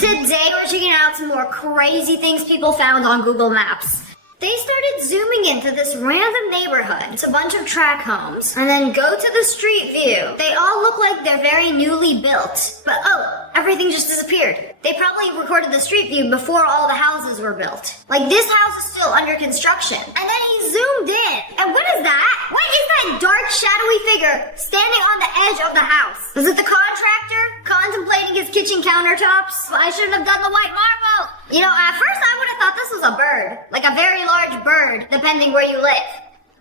Today we're checking out some more crazy things people found on Google Maps. They started zooming into this random neighborhood. It's a bunch of tract homes. And then go to the street view. They all look like they're very newly built. But everything just disappeared. They probably recorded the street view before all the houses were built. Like, this house is still under construction. And then he zoomed in. And what is that? What is that dark, shadowy figure standing on the edge of the house? Is it the contractor contemplating his kitchen countertops? I shouldn't have done the white marble. You know, at first I would have thought this was a bird. Like a very large bird, depending where you live.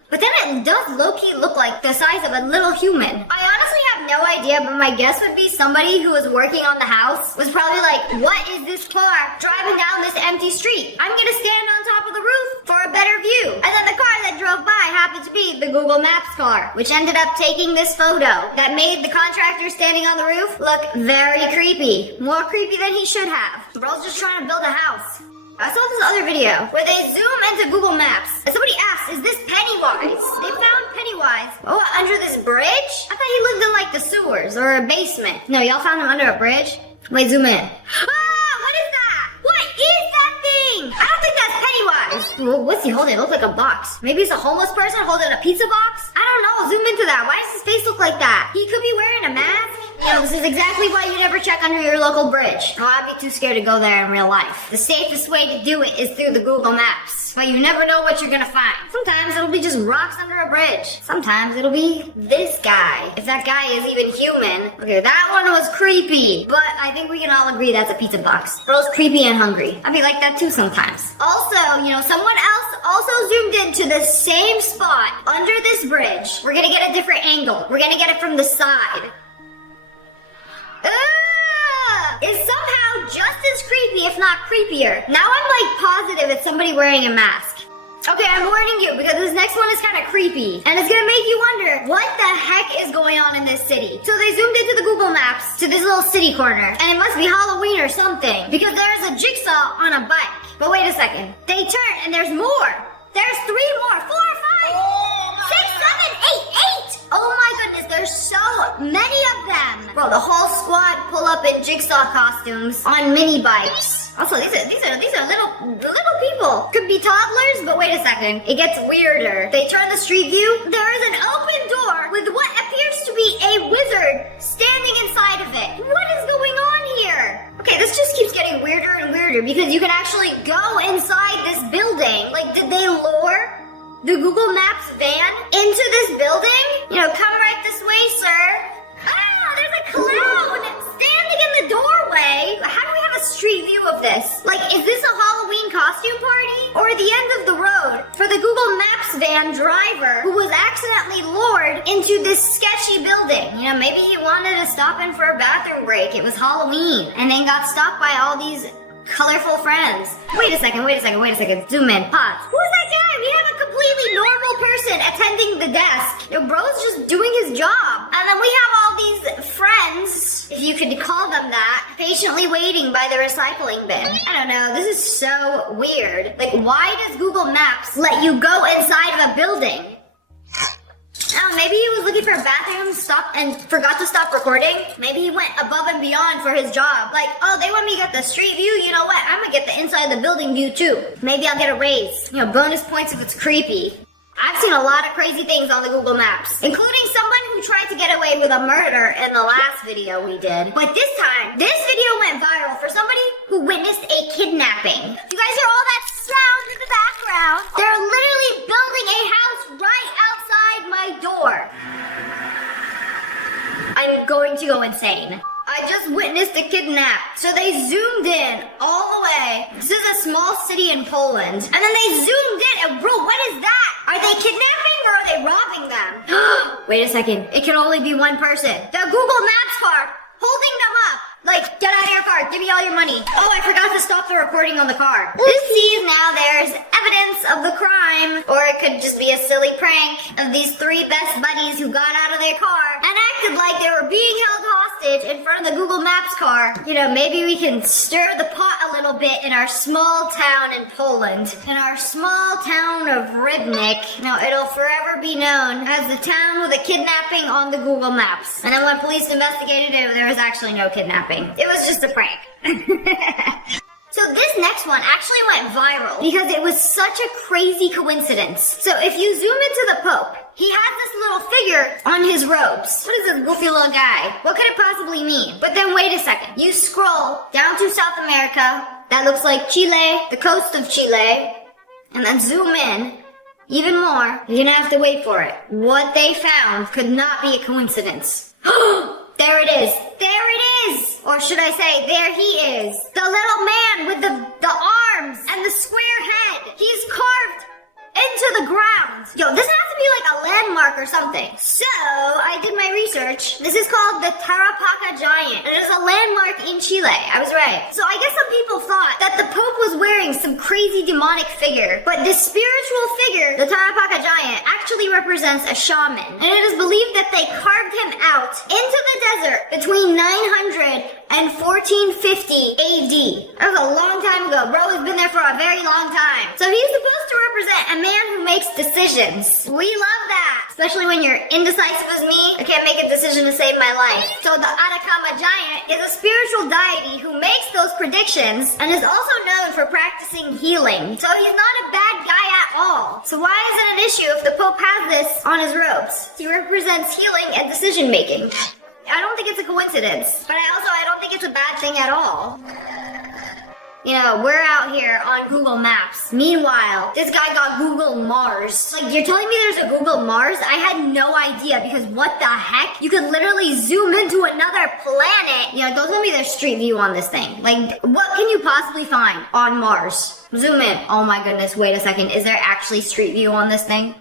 But then it does low-key look like the size of a little human. I honestly have no idea, but my guess would be somebody who was working on the house was probably like, what is this car driving down this empty street? I'm gonna stand on top of the roof for a better view. And then the car that drove by happened to be the Google Maps car, which ended up taking this photo that made the contractor standing on the roof look very creepy. More creepy than he should have. The bro's just trying to build a house. I saw this other video where they zoom into Google Maps and somebody asked, is this Pennywise? They found Pennywise under this bridge? I thought he lived in like the sewers or a basement. No, y'all found him under a bridge? Wait, zoom in. What is that? What is that thing? I don't think that's Pennywise. Well, what's he holding? It looks like a box. Maybe it's a homeless person holding a pizza box? I don't know. Zoom into that. Why does his face look like that? He could be wearing a mask. This is exactly why you never check under your local bridge. Oh, I'd be too scared to go there in real life. The safest way to do it is through the Google Maps. But you never know what you're gonna find. Sometimes it'll be just rocks under a bridge. Sometimes it'll be this guy. If that guy is even human. Okay, that one was creepy. But I think we can all agree that's a pizza box. Bro's creepy and hungry. I'd be like that too sometimes. Also, someone else also zoomed into the same spot under this bridge. We're gonna get a different angle. We're gonna get it from the side. Is somehow just as creepy, if not creepier. Now I'm like positive it's somebody wearing a mask. Okay, I'm warning you because this next one is kind of creepy. And it's gonna make you wonder what the heck is going on in this city. So they zoomed into the Google Maps to this little city corner. And it must be Halloween or something. Because there's a jigsaw on a bike. But wait a second. They turn and there's more. There's 3 more, 4, 5, 6, 7, 8, 8. Oh my goodness, there's so many of them. Bro, the whole squad pull up in jigsaw costumes on mini bikes. Also, these are little people. Could be toddlers, but wait a second. It gets weirder. They turn the street view. There is an open door with what appears to be a wizard standing inside of it. What is going on here? Okay, this just keeps getting weirder and weirder because you can actually go inside this building. Like, did they lure the Google Maps van into this building? Come right this way, sir. There's a clown standing in the doorway. How do we have a street view of this? Like, is this a Halloween costume party? Or the end of the road for the Google Maps van driver who was accidentally lured into this sketchy building? Maybe he wanted to stop in for a bathroom break. It was Halloween. And then got stopped by all these colorful friends. Wait a second. Zoom in, pause. Who's that guy? We have a completely normal person attending the desk. Bro's just doing his job. And then we have all these friends, if you could call them that, patiently waiting by the recycling bin. I don't know, this is so weird. Like, why does Google Maps let you go inside of a building? Maybe he was looking for a bathroom, stopped and forgot to stop recording. Maybe he went above and beyond for his job. Like, they want me to get the street view. You know what? I'm gonna get the inside of the building view too. Maybe I'll get a raise. Bonus points if it's creepy. I've seen a lot of crazy things on the Google Maps, including someone who tried to get away with a murder in the last video we did. But this time, this video went viral for somebody who witnessed a kidnapping. You guys hear all that sound in the background? They're literally building a house right outside my door. I'm going to go insane. I just witnessed a kidnap. So they zoomed in all the way. This is a small city in Poland. And then they zoomed in and bro, what is that? Are they kidnapping or are they robbing them? Wait a second. It can only be one person. The Google Maps car holding them up. Like, get out of your car. Give me all your money. Oh, I forgot to stop the recording on the car. Oopsies, now there's evidence of the crime. Or it could just be a silly prank of these 3 best buddies who got out of their car and acted like they were being held hostage in front of the Google Maps car. Maybe we can stir the pot a little bit in our small town in Poland. In our small town of Rybnik. Now, it'll forever be known as the town with a kidnapping on the Google Maps. And then when police investigated it, there was actually no kidnapping. It was just a prank. went viral because it was such a crazy coincidence. So if you zoom into the Pope, he has this little figure on his robes. What is this goofy little guy? What could it possibly mean? But then wait a second. You scroll down to South America. That looks like Chile, the coast of Chile. And then zoom in even more. You're gonna have to wait for it. What they found could not be a coincidence. There it is. There it is. Or should I say, there he is. The little man with the arms and the square head. He's carved into the ground. Yo, this has to be like a landmark or something. So, I did my research. This is called the Tarapacá Giant. It is a landmark in Chile. I was right. So I guess some people thought that the Pope was wearing some crazy demonic figure. But this spiritual figure, the Tarapacá Giant, actually represents a shaman. And it is believed that they carved him out into the desert between 900 and 1450 AD. That was a long time ago. Bro has been there for a very long time. So he's supposed to represent a man who makes decisions. We love that. Especially when you're indecisive as me. I can't make a decision to save my life. So the Atacama Giant is a spiritual deity who makes those predictions and is also known for practicing healing. So he's not a bad guy at all. So why is it an issue if the Pope has this on his robes? He represents healing and decision making. I don't think it's a coincidence, but I don't think it's a bad thing at all. You know, we're out here on Google Maps. Meanwhile, this guy got Google Mars. Like, you're telling me there's a Google Mars? I had no idea, because what the heck? You could literally zoom into another planet. You know, don't tell me there's street view on this thing. Like, what can you possibly find on Mars? Zoom in. Oh my goodness, wait a second. Is there actually street view on this thing?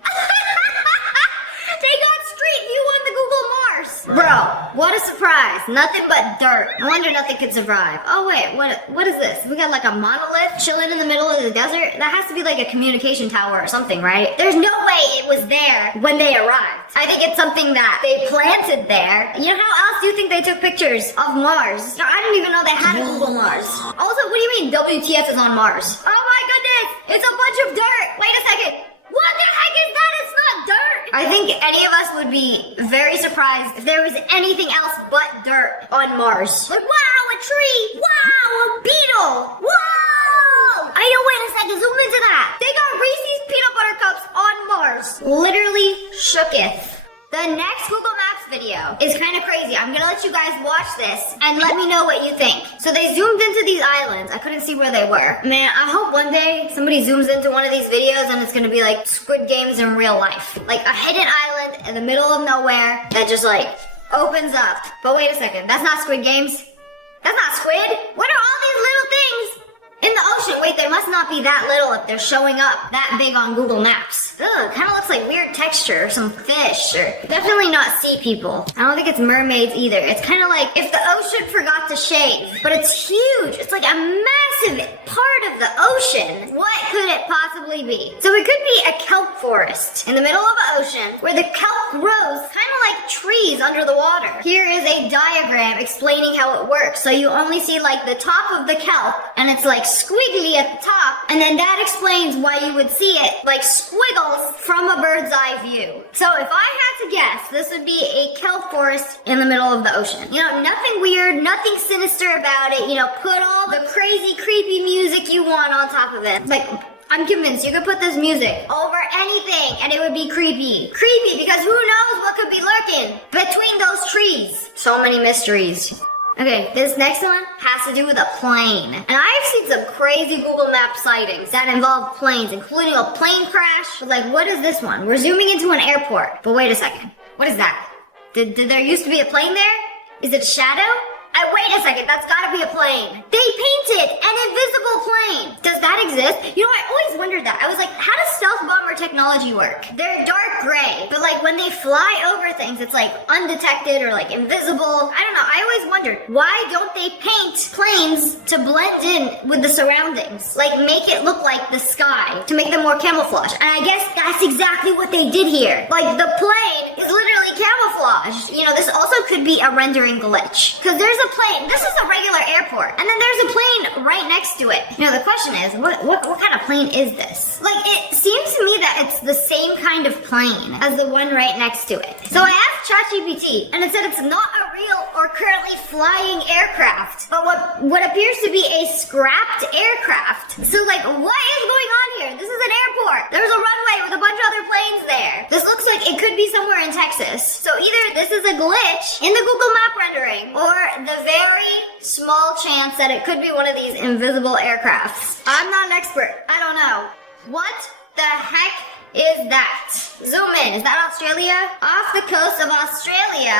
Bro, what a surprise. Nothing but dirt. No wonder nothing could survive. Oh wait, what is this? We got like a monolith chilling in the middle of the desert? That has to be like a communication tower or something, right? There's no way it was there when they arrived. I think it's something that they planted there. You know, how else do you think they took pictures of Mars? I didn't even know they had a Google Mars. Also, what do you mean WTF is on Mars? Oh my goodness, it's a bunch of dirt. Wait a second. What the heck is that? It's not dirt. I think any of us would be very surprised if there was anything else but dirt on Mars. Like, wow, a tree. Wow, a beetle. Whoa. I know, wait a second. Zoom into that. They got Reese's peanut butter cups on Mars. Literally shooketh. The next Google Maps video is kind of crazy. I'm gonna let you guys watch this and let me know what you think. So they zoomed into these islands. I couldn't see where they were. Man, I hope one day somebody zooms into one of these videos and it's gonna be like Squid Games in real life. Like a hidden island in the middle of nowhere that just like opens up. But wait a second, that's not Squid Games. That's not squid. What are all these little things in the ocean? Wait, they must not be that little if they're showing up that big on Google Maps. Ugh, kind of looks like weird texture or some fish, or definitely not sea people. I don't think it's mermaids either. It's kind of like if the ocean forgot to shave, but it's huge. It's like a massive part of the ocean. What could it possibly be? So it could be a kelp forest in the middle of the ocean where the kelp grows kind of like trees under the water. Here is a diagram explaining how it works. So you only see like the top of the kelp and it's like squiggly at the top, and then that explains why you would see it like squiggles from a bird's eye view. So if I had to guess, this would be a kelp forest in the middle of the ocean. You know, nothing weird, nothing sinister about it. You know, put all the crazy, creepy music you want on top of it. Like, I'm convinced you could put this music over anything and it would be creepy. Creepy because who knows what could be lurking between those trees. So many mysteries. Okay, this next one has to do with a plane. And I've seen some crazy Google Maps sightings that involve planes, including a plane crash. But like, what is this one? We're zooming into an airport. But wait a second. What is that? Did there used to be a plane there? Is it a shadow? Wait a second, that's gotta be a plane. They painted an invisible plane. Does that exist? You know, I always wondered that. I was like, how does stealth bomber technology work? They're dark gray, but like when they fly over things, it's like undetected or like invisible. I don't know, I always wondered, why don't they paint planes to blend in with the surroundings? Like make it look like the sky to make them more camouflage. And I guess that's exactly what they did here. Like the plane is literally camouflaged. You know, this also could be a rendering glitch. Because there's a plane. This is a regular airport. And then there's a plane right next to it. You know, the question is, what kind of plane is this? Like, it seems to me that it's the same kind of plane as the one right next to it. So I asked ChatGPT, and it said it's not a real or currently flying aircraft, but what appears to be a scrapped aircraft. So like, what is going on here? This is an airport. There's a runway with a bunch of other planes there. This looks like it could be somewhere in Texas. So either this is a glitch in the Google Map rendering, or the very small chance that it could be one of these invisible aircrafts. I'm not an expert. I don't know. What the heck is that? Zoom in. Is that Australia? Off the coast of Australia.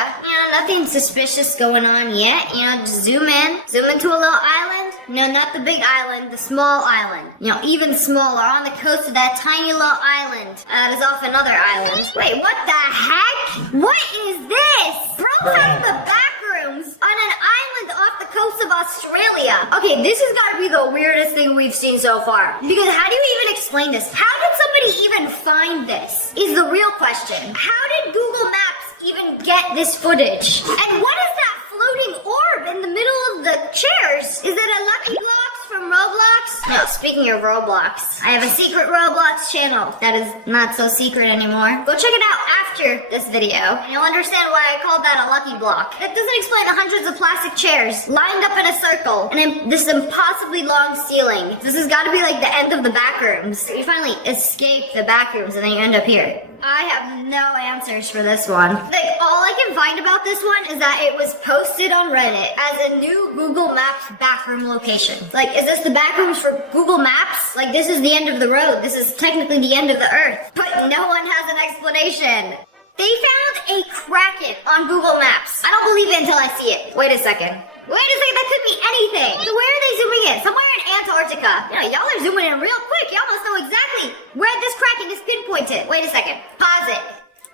Nothing suspicious going on yet. Just zoom in. Zoom into a little island. No, not the big island, the small island. Even smaller, on the coast of that tiny little island. That is off another island. Wait, what the heck? What is this? Bro has the back rooms on an island off the coast of Australia. Okay, this has got to be the weirdest thing we've seen so far. Because how do you even explain this? How did somebody even find this? Is the real question. How did Google Maps even get this footage? And what is that floating orb in the middle of the chairs? Is it a Lucky Blocks from Roblox? No, speaking of Roblox, I have a secret Roblox channel that is not so secret anymore. Go check it out after this video, and you'll understand why I called that a Lucky Block. That doesn't explain the hundreds of plastic chairs lined up in a circle, and this impossibly long ceiling. This has got to be like the end of the back rooms. You finally escape the back rooms, and then you end up here. I have no answers for this one. Like, all I can find about this one is that it was posted on Reddit as a new Google Maps backroom location. Like, is this the backrooms for Google Maps? Like, this is the end of the road. This is technically the end of the earth. But no one has an explanation. They found a Kraken on Google Maps. I don't believe it until I see it. Wait a second. That could be anything. So where are they zooming in? Somewhere in Antarctica. Y'all are zooming in real quick. Y'all must know exactly where this Kraken is pinpointed. Wait a second. Pause it.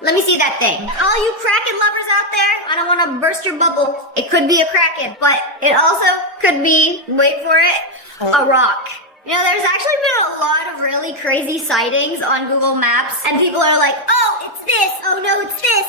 Let me see that thing. All you Kraken lovers out there, I don't want to burst your bubble. It could be a Kraken, but it also could be, wait for it, a rock. There's actually been a lot of really crazy sightings on Google Maps, and people are like, oh, it's this, oh no, it's this,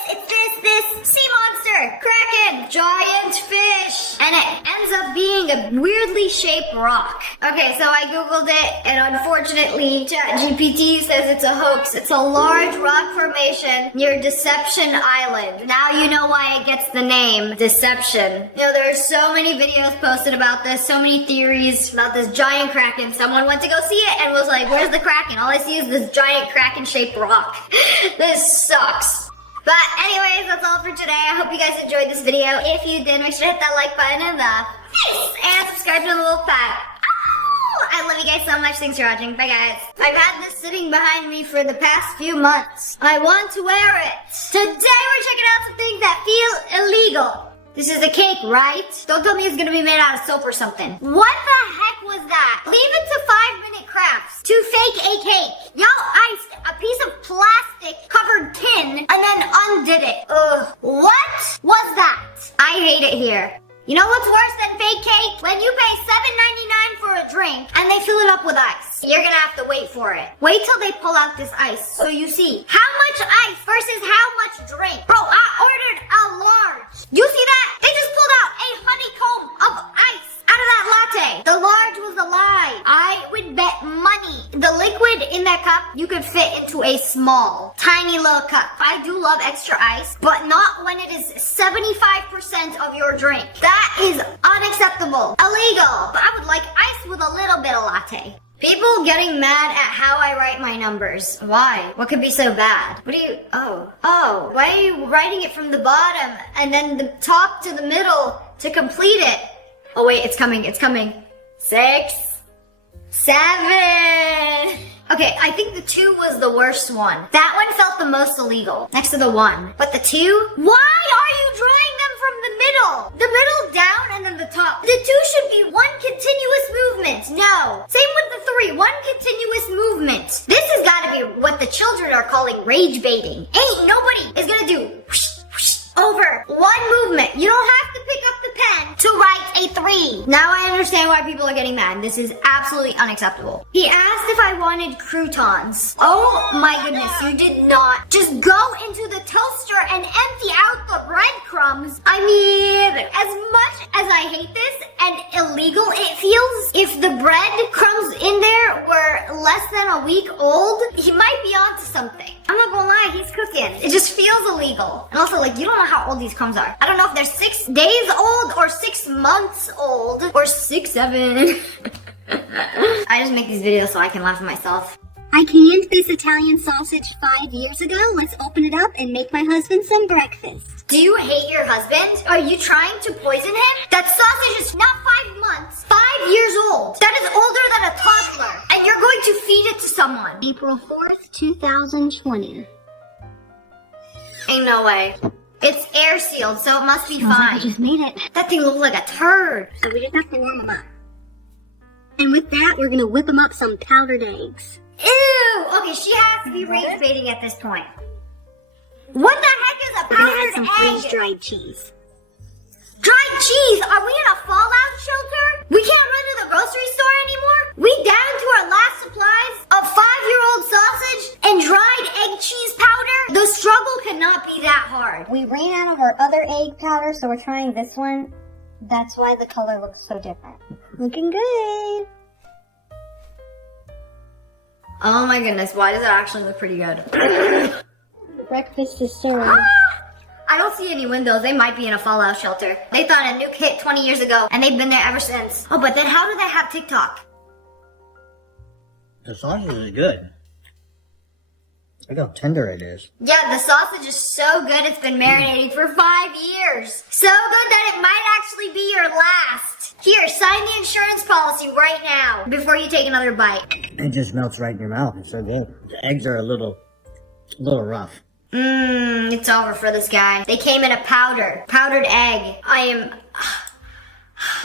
sea monster, Kraken, giant fish, and it ends up being a weirdly shaped rock. Okay, so I Googled it, and unfortunately, ChatGPT says it's a hoax. It's a large rock formation near Deception Island. Now you know why it gets the name Deception. There's so many videos posted about this, so many theories about this giant Kraken. Someone went to go see it and was like, where's the Kraken? All I see is this giant Kraken-shaped rock. This sucks. But anyways, that's all for today. I hope you guys enjoyed this video. If you did, make sure to hit that like button in the face and subscribe to the wolf pack. Oh, I love you guys so much. Thanks for watching. Bye, guys. I've had this sitting behind me for the past few months. I want to wear it. Today, we're checking out some things that feel illegal. This is a cake, right? Don't tell me it's gonna be made out of soap or something. What the heck was that? Leave it to 5-minute crafts to fake a cake. Y'all iced a piece of plastic covered tin and then undid it. Ugh. What was that? I hate it here. You know what's worse than fake cake? When you pay $7.99 for a drink and they fill it up with ice. You're gonna have to wait for it. Wait till they pull out this ice so you see how much ice versus how much drink. Bro, I ordered a large. You see that? They just pulled out a honeycomb of ice out of that latte. The large was a lie. I would bet money. The liquid in that cup, you could fit into a small, tiny little cup. I do love extra ice, but not when it is 75% of your drink. That is unacceptable. Illegal. But I would like ice with a little bit of latte. People getting mad at how I write my numbers. Why? What could be so bad? What do you... Oh. Why are you writing it from the bottom and then the top to the middle to complete it? Oh wait, it's coming. 6, 7... Okay, I think the 2 was the worst one. That one felt the most illegal, next to the 1. But the 2? Why are you drawing them from the middle? The middle down and then the top. The 2 should be one continuous movement. No. Same with the 3, one continuous movement. This has got to be what the children are calling rage baiting. Ain't nobody is gonna do whoosh, whoosh, over one movement. You don't have to pick up the pen to write a 3. Now I understand why people are getting mad. This is absolutely unacceptable. He asked if I wanted croutons. Oh my goodness, you did not. Just go into the toaster and empty out the breadcrumbs. I mean, as much as I hate this and illegal it feels, if the breadcrumbs in there were less than a week old, he might be onto something. I'm not gonna lie, he's cooking. It just feels illegal. And also, like, you don't know how old these crumbs are. I don't know if they're 6 days old or 6 months old or 6, 7. I just make these videos so I can laugh at myself. I canned this Italian sausage 5 years ago. Let's open it up and make my husband some breakfast. Do you hate your husband? Are you trying to poison him? That sausage is not 5 months, 5 years old. That is older than a toddler. And you're going to feed it to someone. April 4th, 2020. Ain't no way. It's air sealed, so it must be I fine. just made it. That thing looked like a turd. So we just have to warm them up. And with that, we're gonna whip them up some powdered eggs. Ew! Okay, she has to be rage baiting at this point. What the heck is a We're gonna add powdered some egg? freeze-dried cheese. Dried cheese? Are we in a fallout shelter? We can't run to the grocery store anymore? We down to our last supplies of 5-year-old sausage and dried egg cheese powder? The struggle cannot be that hard. We ran out of our other egg powder, so we're trying this one. That's why the color looks so different. Looking good. Oh my goodness, why does it actually look pretty good? Breakfast is soon. I don't see any windows. They might be in a fallout shelter. They thought a nuke hit 20 years ago, and they've been there ever since. Oh, but then how do they have TikTok? The sausage is good. Look how tender it is. Yeah, the sausage is so good it's been marinating for 5 years. So good that it might actually be your last. Here, sign the insurance policy right now before you take another bite. It just melts right in your mouth. It's so good. The eggs are a little rough. It's over for this guy. They came in a powdered egg. I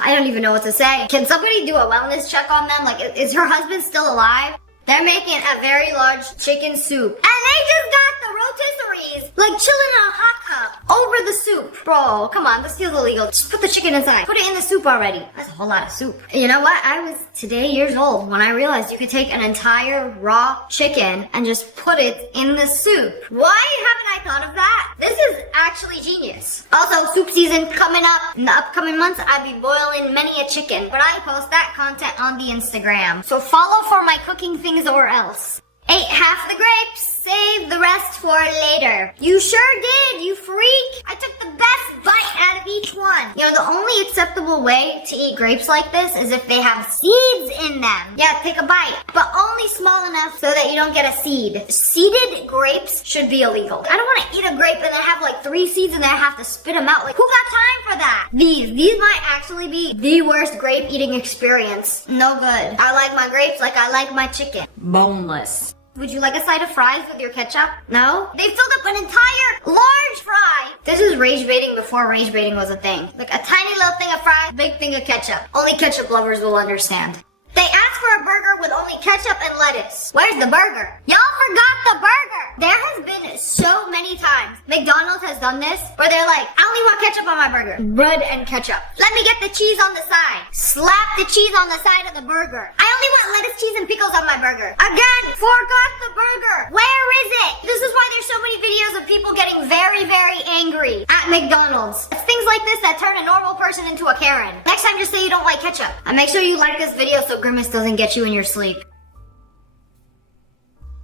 don't even know what to say. Can somebody do a wellness check on them? Like, is her husband still alive? They're making a very large chicken soup. And they just got the rotisseries, like chilling in a hot cup over the soup. Bro, come on, this feels illegal. Just put the chicken inside. Put it in the soup already. That's a whole lot of soup. You know what? I was today years old when I realized you could take an entire raw chicken and just put it in the soup. Why haven't I thought of that? This is actually genius. Also, soup season coming up. In the upcoming months, I'll be boiling many a chicken. But I post that content on the Instagram. So follow for my cooking things or else. Ate half the grapes, save the rest for later. You sure did, you freak. I took the best bite out of each one. You know, the only acceptable way to eat grapes like this is if they have seeds in them. Yeah, take a bite, but only small enough so that you don't get a seed. Seeded grapes should be illegal. I don't want to eat a grape and then have like 3 seeds and then I have to spit them out. Like, who got time for that? These might actually be the worst grape eating experience. No good. I like my grapes like I like my chicken. Boneless. Would you like a side of fries with your ketchup? No? They filled up an entire large fry. This is rage baiting before rage baiting was a thing. Like a tiny little thing of fries, big thing of ketchup. Only ketchup lovers will understand. They asked for a burger with only ketchup and lettuce. Where's the burger? Y'all forgot the burger. There has been so many times McDonald's has done this where they're like, I only want ketchup on my burger. Bread and ketchup. Let me get the cheese on the side. Slap the cheese on the side of the burger. I only want lettuce, cheese, and pickles on my burger. Again, forgot the burger. Where is it? This is why there's so many videos of people getting very, very angry at McDonald's. It's things like this that turn a normal person into a Karen. Next time, just say you don't like ketchup. And make sure you like this video so Grimace doesn't get you in your sleep.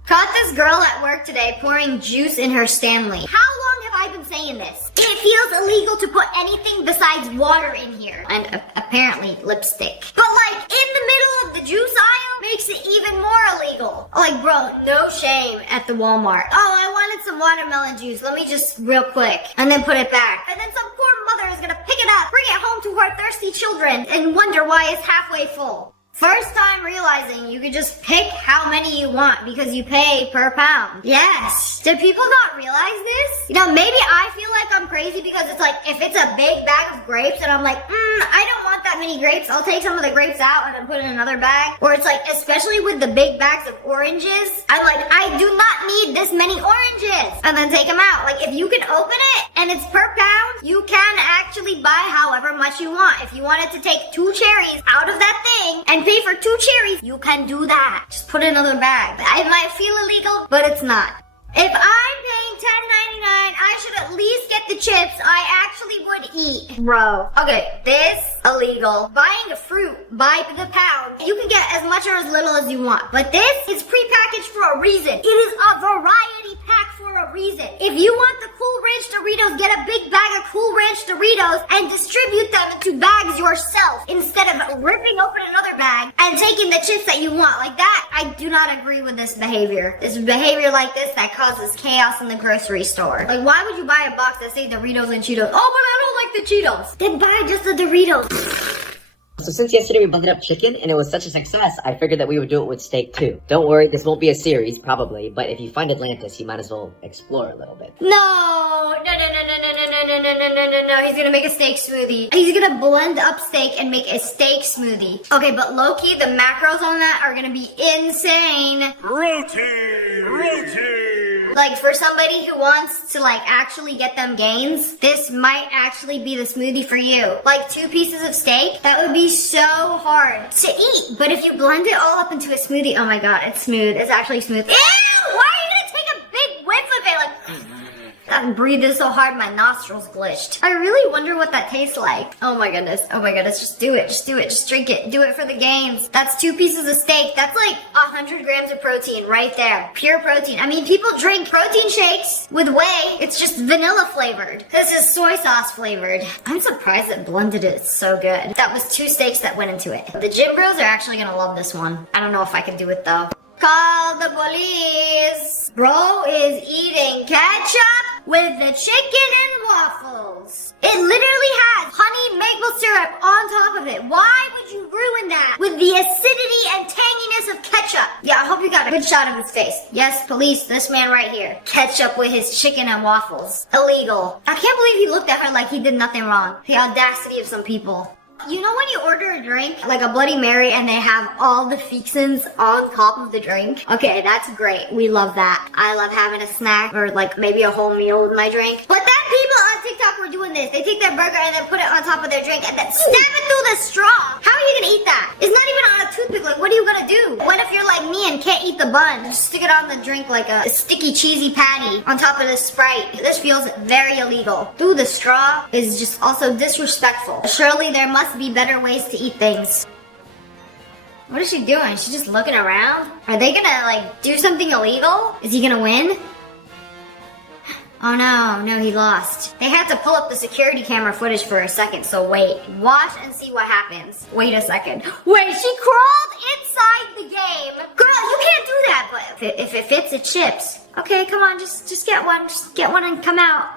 Caught this girl at work today pouring juice in her Stanley. How long have I been saying this? It feels illegal to put anything besides water in here. And apparently lipstick. But like in the middle of the juice aisle makes it even more illegal. Like bro, no shame at the Walmart. Oh, I wanted some watermelon juice. Let me just real quick. And then put it back. And then some poor mother is gonna pick it up, bring it home to her thirsty children, and wonder why it's halfway full. First time realizing you could just pick how many you want because you pay per pound. Yes. Did people not realize this? You know, maybe I feel like I'm crazy because it's like, if it's a big bag of grapes and I'm like, I don't want that many grapes, I'll take some of the grapes out and then put it in another bag. Or it's like, especially with the big bags of oranges, I'm like, I do not need this many oranges. And then take them out. Like, if you can open it and it's per pound, you can actually buy however much you want. If you wanted to take 2 cherries out of that thing and pay for 2 cherries, you can do that. Just put it in another bag. It might feel illegal, but it's not. If I'm paying $10.99, I should at least get the chips I actually would eat. Bro. Okay, this illegal. Buying a fruit by the pound, you can get as much or as little as you want. But this is prepackaged for a reason. It is a variety pack for a reason. If you want the Cool Ranch Doritos, get a big bag of Cool Ranch Doritos and distribute them into bags yourself instead of ripping open another bag and taking the chips that you want. Like that, I do not agree with this behavior. This behavior like this that causes chaos in the grocery store. Like, why would you buy a box that say Doritos and Cheetos? Oh, but I don't like the Cheetos. Then buy just the Doritos. So since yesterday we blended up chicken and it was such a success, I figured that we would do it with steak too. Don't worry, this won't be a series, probably, but if you find Atlantis, you might as well explore a little bit. No, he's gonna make a steak smoothie. He's gonna blend up steak and make a steak smoothie. Okay, but low-key, the macros on that are gonna be insane. Like, for somebody who wants to, like, actually get them gains, this might actually be the smoothie for you. Like, 2 pieces of steak, that would be so hard to eat. But if you blend it all up into a smoothie, oh my god, it's smooth. It's actually smooth. Ew! Why are you gonna take a big whiff of it? Like, I breathed so hard my nostrils glitched. I really wonder what that tastes like. Oh my goodness. Oh my goodness. Just do it. Just do it. Just drink it. Do it for the gains. That's 2 pieces of steak. That's like 100 grams of protein right there. Pure protein. I mean, people drink protein shakes with whey. It's just vanilla flavored. This is soy sauce flavored. I'm surprised it blended it so good. That was 2 steaks that went into it. The gym bros are actually gonna love this one. I don't know if I can do it though. Call the police. Bro is eating ketchup with the chicken and waffles. It literally has honey maple syrup on top of it. Why would you ruin that with the acidity and tanginess of ketchup? Yeah, I hope you got a good shot of his face. Yes, police, this man right here. Ketchup with his chicken and waffles. Illegal. I can't believe he looked at her like he did nothing wrong. The audacity of some people. You know when you order a drink, like a Bloody Mary, and they have all the fixins on top of the drink? Okay, that's great. We love that. I love having a snack or like maybe a whole meal with my drink. But then people on TikTok were doing this. They take their burger and then put it on top of their drink and then stab it through the straw. How are you gonna eat that? It's not even on a toothpick. Like, what are you gonna do? What if you're like me and can't eat the bun? Just stick it on the drink like a sticky cheesy patty on top of the Sprite. This feels very illegal. Through the straw is just also disrespectful. Surely there must be better ways to eat things. What is she doing? She's just looking around? Are they gonna like do something illegal? Is he gonna win? Oh no, he lost. They had to pull up the security camera footage for a second, so wait. Watch and see what happens. Wait a second. Wait, she crawled inside the game. Girl, you can't do that, but if it fits, it ships. Okay, come on, just get one. Just get one and come out.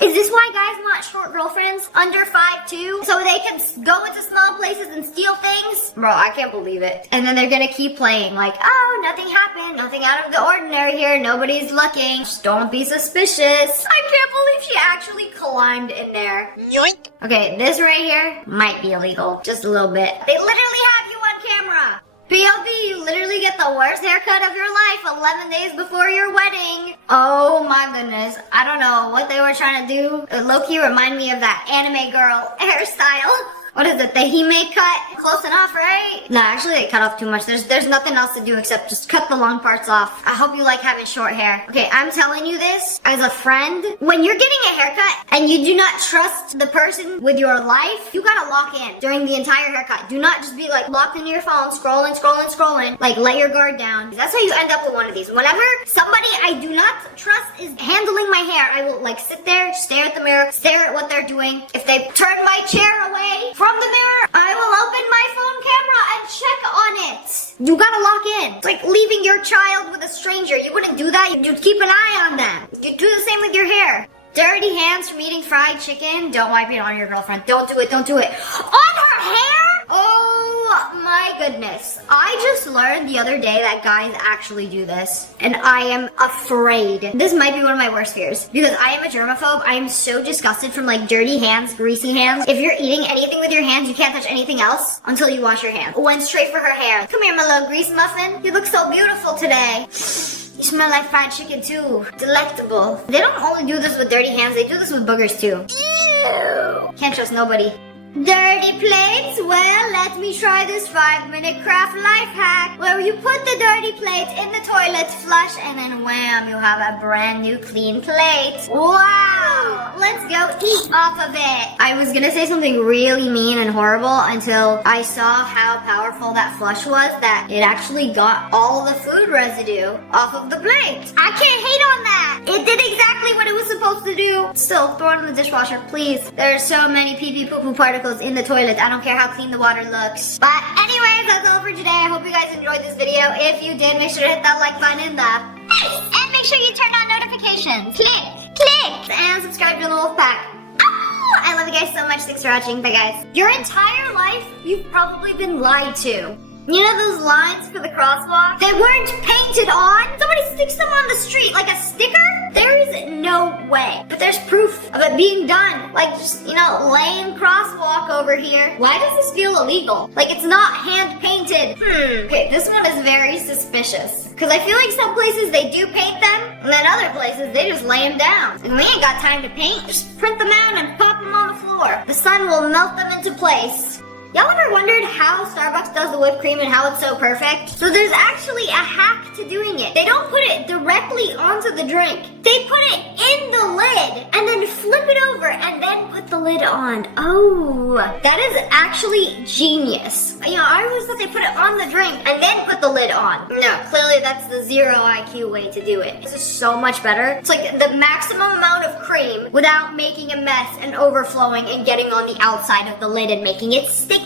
Is this why guys want short girlfriends under 5'2"? So they can go into small places and steal things? Bro, I can't believe it. And then they're gonna keep playing like, oh, nothing happened, nothing out of the ordinary here, nobody's looking. Just don't be suspicious. I can't believe she actually climbed in there. Yoink! Okay, this right here might be illegal, just a little bit. They literally have you on camera. PLP, you literally get the worst haircut of your life 11 days before your wedding. Oh my goodness. I don't know what they were trying to do. It low-key remind me of that anime girl hairstyle. What is it? The Hime cut? Close enough, right? No, actually they cut off too much. There's nothing else to do except just cut the long parts off. I hope you like having short hair. Okay, I'm telling you this as a friend. When you're getting a haircut and you do not trust the person with your life, you gotta lock in during the entire haircut. Do not just be like locked into your phone, scrolling. Like let your guard down. That's how you end up with one of these. Whenever somebody I do not trust is handling my hair, I will like sit there, stare at the mirror, stare at what they're doing. If they turn my chair away from the mirror, I will open my phone camera and check on it. You gotta lock in. It's like leaving your child with a stranger. You wouldn't do that. You'd keep an eye on them. You'd do the same with your hair. Dirty hands from eating fried chicken. Don't wipe it on your girlfriend. Don't do it. Don't do it. On her hair? Oh my goodness. I just learned the other day that guys actually do this. And I am afraid. This might be one of my worst fears. Because I am a germaphobe. I am so disgusted from like dirty hands, greasy hands. If you're eating anything with your hands, you can't touch anything else until you wash your hands. Went straight for her hair. Come here, my little grease muffin. You look so beautiful today. You smell like fried chicken too. Delectable. They don't only do this with dirty hands, they do this with boogers too. Ew. Can't trust nobody. Dirty plates? Well, let me try this 5-minute craft life hack where you put the dirty plates in the toilet, flush, and then wham, you have a brand new clean plate. Wow! Let's go eat off of it. I was gonna say something really mean and horrible until I saw how powerful that flush was, that it actually got all the food residue off of the plate. I can't hate on that. It did exactly what it was supposed to do. Still, throw it in the dishwasher, please. There's so many pee-pee poo-poo particles in the toilet. I don't care how clean the water looks. But anyways, that's all for today. I hope you guys enjoyed this video. If you did, make sure to hit that like button in the face. And make sure you turn on notifications. Click, and subscribe to the Wolf Pack. Oh, I love you guys so much. Thanks for watching. Bye, guys. Your entire life, you've probably been lied to. You know those lines for the crosswalk? They weren't painted on? Somebody sticks them on the street like a sticker? There is no way. But there's proof of it being done. Like, just, lane crosswalk over here. Why does this feel illegal? Like it's not hand painted. Okay, this one is very suspicious. Because I feel like some places they do paint them, and then other places they just lay them down. And we ain't got time to paint. Just print them out and pop them on the floor. The sun will melt them into place. Y'all ever wondered how Starbucks does the whipped cream and how it's so perfect? So there's actually a hack to doing it. They don't put it directly onto the drink. They put it in the lid and then flip it over and then put the lid on. Oh, that is actually genius. I always thought they put it on the drink and then put the lid on. No, clearly that's the 0 IQ way to do it. This is so much better. It's like the maximum amount of cream without making a mess and overflowing and getting on the outside of the lid and making it sticky.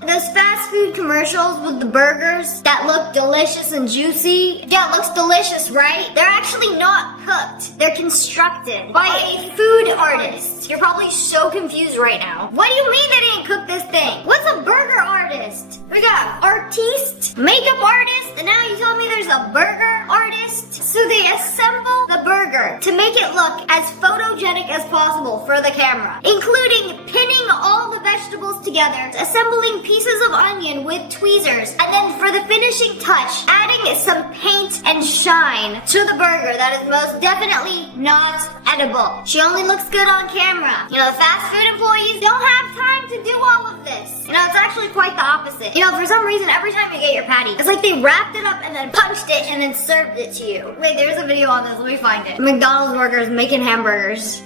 Those fast food commercials with the burgers that look delicious and juicy. Yeah, it looks delicious, right? They're actually not cooked. They're constructed by a food artist. You're probably so confused right now. What do you mean they didn't cook this thing? What's a burger artist? We got artiste, makeup artist, and now you tell me there's a burger artist? So they assemble the burger to make it look as photogenic as possible for the camera, including pinning all the vegetables together, assembling pieces of onion with tweezers, and then for the finishing touch, adding some paint and shine to the burger that is most definitely not edible. She only looks good on camera. The fast food employees don't have time to do all of this. It's actually quite the opposite. For some reason, every time you get your patty, it's like they wrapped it up and then punched it and then served it to you. Wait, there's a video on this. Let me find it. McDonald's workers making hamburgers.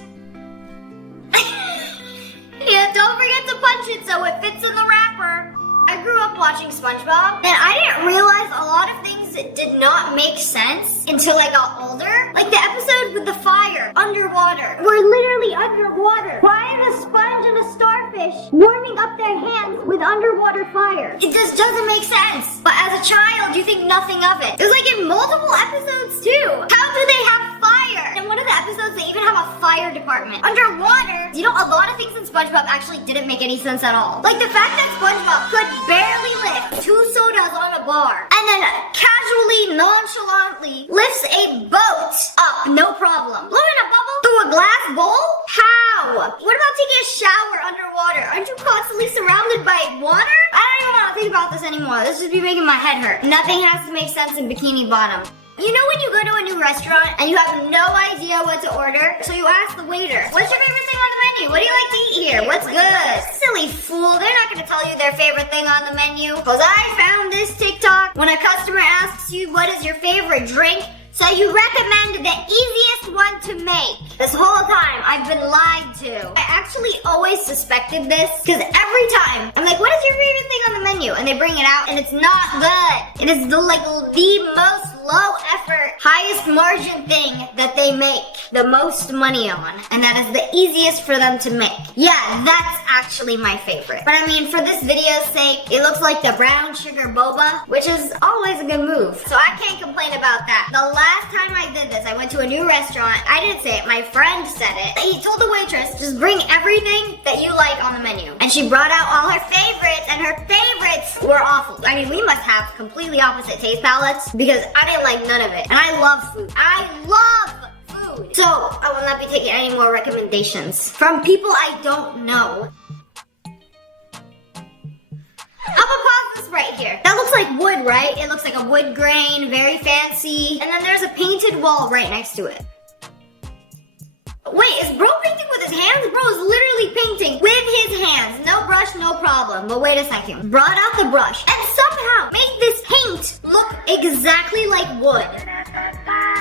Yeah, don't forget to punch it so it fits in the wrapper. I grew up watching SpongeBob, and I didn't realize a lot of things did not make sense until I got older. Like the episode with the fire underwater. We're literally underwater. Why are the sponge and the starfish warming up their hands with underwater fire? It just doesn't make sense. But as a child, you think nothing of it. It was like in multiple episodes too. How do they have fire? In one of the episodes, they even have a fire department. Underwater, a lot of things in SpongeBob actually didn't make any sense at all. Like the fact that SpongeBob could barely lift 2 sodas on a bar and then casually, nonchalantly lifts a boat up, no problem. Blowing a bubble through a glass bowl? How? What about taking a shower underwater? Aren't you constantly surrounded by water? I don't even want to think about this anymore. This would be making my head hurt. Nothing has to make sense in Bikini Bottom. When you go to a new restaurant and you have no idea what to order, so you ask the waiter, what's your favorite thing on the menu? What do you like to eat here? What's good? Silly fool, they're not going to tell you their favorite thing on the menu. Because I found this TikTok. When a customer asks you what is your favorite drink, so you recommend the easiest one to make. This whole time, I've been lied to. I actually always suspected this, because every time, I'm like, what is your favorite thing on the menu? And they bring it out, and it's not good. It is the most low effort, highest margin thing that they make the most money on. And that is the easiest for them to make. Yeah, that's actually my favorite. But for this video's sake, it looks like the brown sugar boba, which is always a good move. So I can't complain about that. The last time I did this, I went to a new restaurant. I didn't say it, my friend said it. He told the waitress, just bring everything that you like on the menu. And she brought out all her favorites, and her favorites were awful. We must have completely opposite taste palettes, because I didn't like none of it. And I love food. I love food. So I will not be taking any more recommendations from people I don't know. I'm gonna pause this right here. That looks like wood, right? It looks like a wood grain, very fancy. And then there's a painted wall right next to it. Wait, is bro painting with with his hands? Bro is literally painting with his hands. No brush, no problem. But wait a second. Brought out the brush and somehow made this paint look exactly like wood.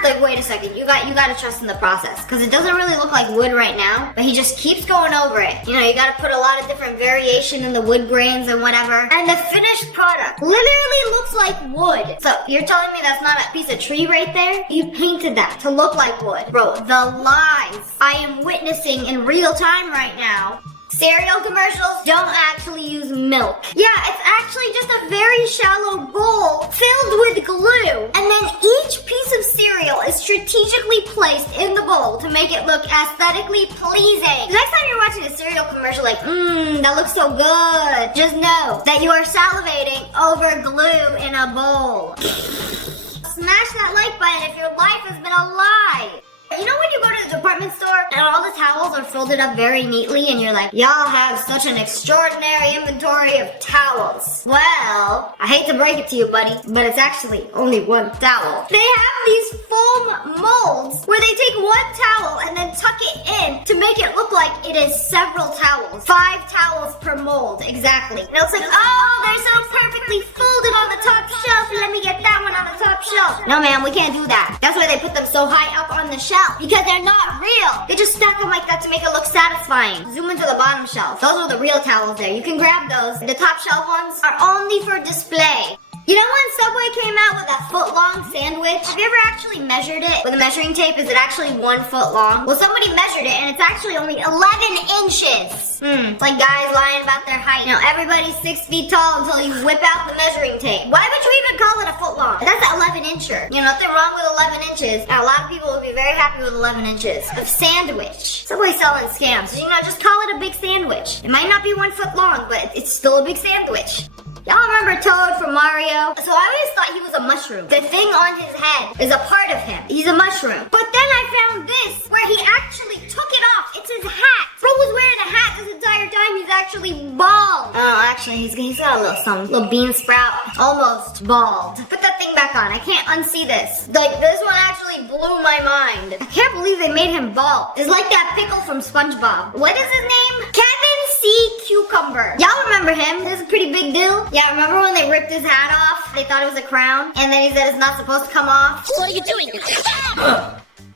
Like, wait a second, you gotta trust in the process, because it doesn't really look like wood right now, but he just keeps going over it. You know, you gotta put a lot of different variation in the wood grains and whatever. And the finished product literally looks like wood. So you're telling me that's not a piece of tree right there? You painted that to look like wood. Bro, the lies I am witnessing in real time right now. Cereal commercials don't actually use milk. Yeah, it's actually just a very shallow bowl filled with glue. And then each piece of cereal is strategically placed in the bowl to make it look aesthetically pleasing. The next time you're watching a cereal commercial like, that looks so good, just know that you are salivating over glue in a bowl. Smash that like button if your life has been a lie. You know when you go to the department store and all the towels are folded up very neatly and you're like, y'all have such an extraordinary inventory of towels. Well, I hate to break it to you, buddy, but it's actually only one towel. They have these foam molds where they take one towel and then tuck it in to make it look like it is several towels. 5 towels per mold, exactly. And it's like, oh, they're so perfectly folded on the top shelf. Let me get that one on the top shelf. No, ma'am, we can't do that. That's why they put them so high up on the shelf. Because they're not real. They just stack them like that to make it look satisfying. Zoom into the bottom shelf. Those are the real towels there. You can grab those. The top shelf ones are only for display. You know when Subway came out with that foot-long sandwich? Have you ever actually measured it with a measuring tape? Is it actually 1 foot long? Well, somebody measured it and it's actually only 11 inches. It's like guys lying about their height. You know, everybody's 6 feet tall until you whip out the measuring tape. Why would you even call it a foot long? That's an 11-incher. You know, nothing wrong with 11 inches. Now, a lot of people would be very happy with 11 inches of sandwich. Subway selling scams. You know, just call it a big sandwich. It might not be 1 foot long, but it's still a big sandwich. Y'all remember Toad from Mario? So I always thought he was a mushroom. The thing on his head is a part of him. He's a mushroom. But then I found this, where he actually took it off. It's his hat. Bro was wearing a hat this entire time. He's actually bald. Oh, actually, he's got a little something. Little bean sprout. Almost bald. Put that thing back on. I can't unsee this. Like, this one actually blew my mind. I can't believe they made him bald. It's like that pickle from SpongeBob. What is his name? Kevin C. Cucumber. Y'all remember him? This is a pretty big deal. Yeah, remember when they ripped his hat off? They thought it was a crown, and then he said it's not supposed to come off. What are you doing?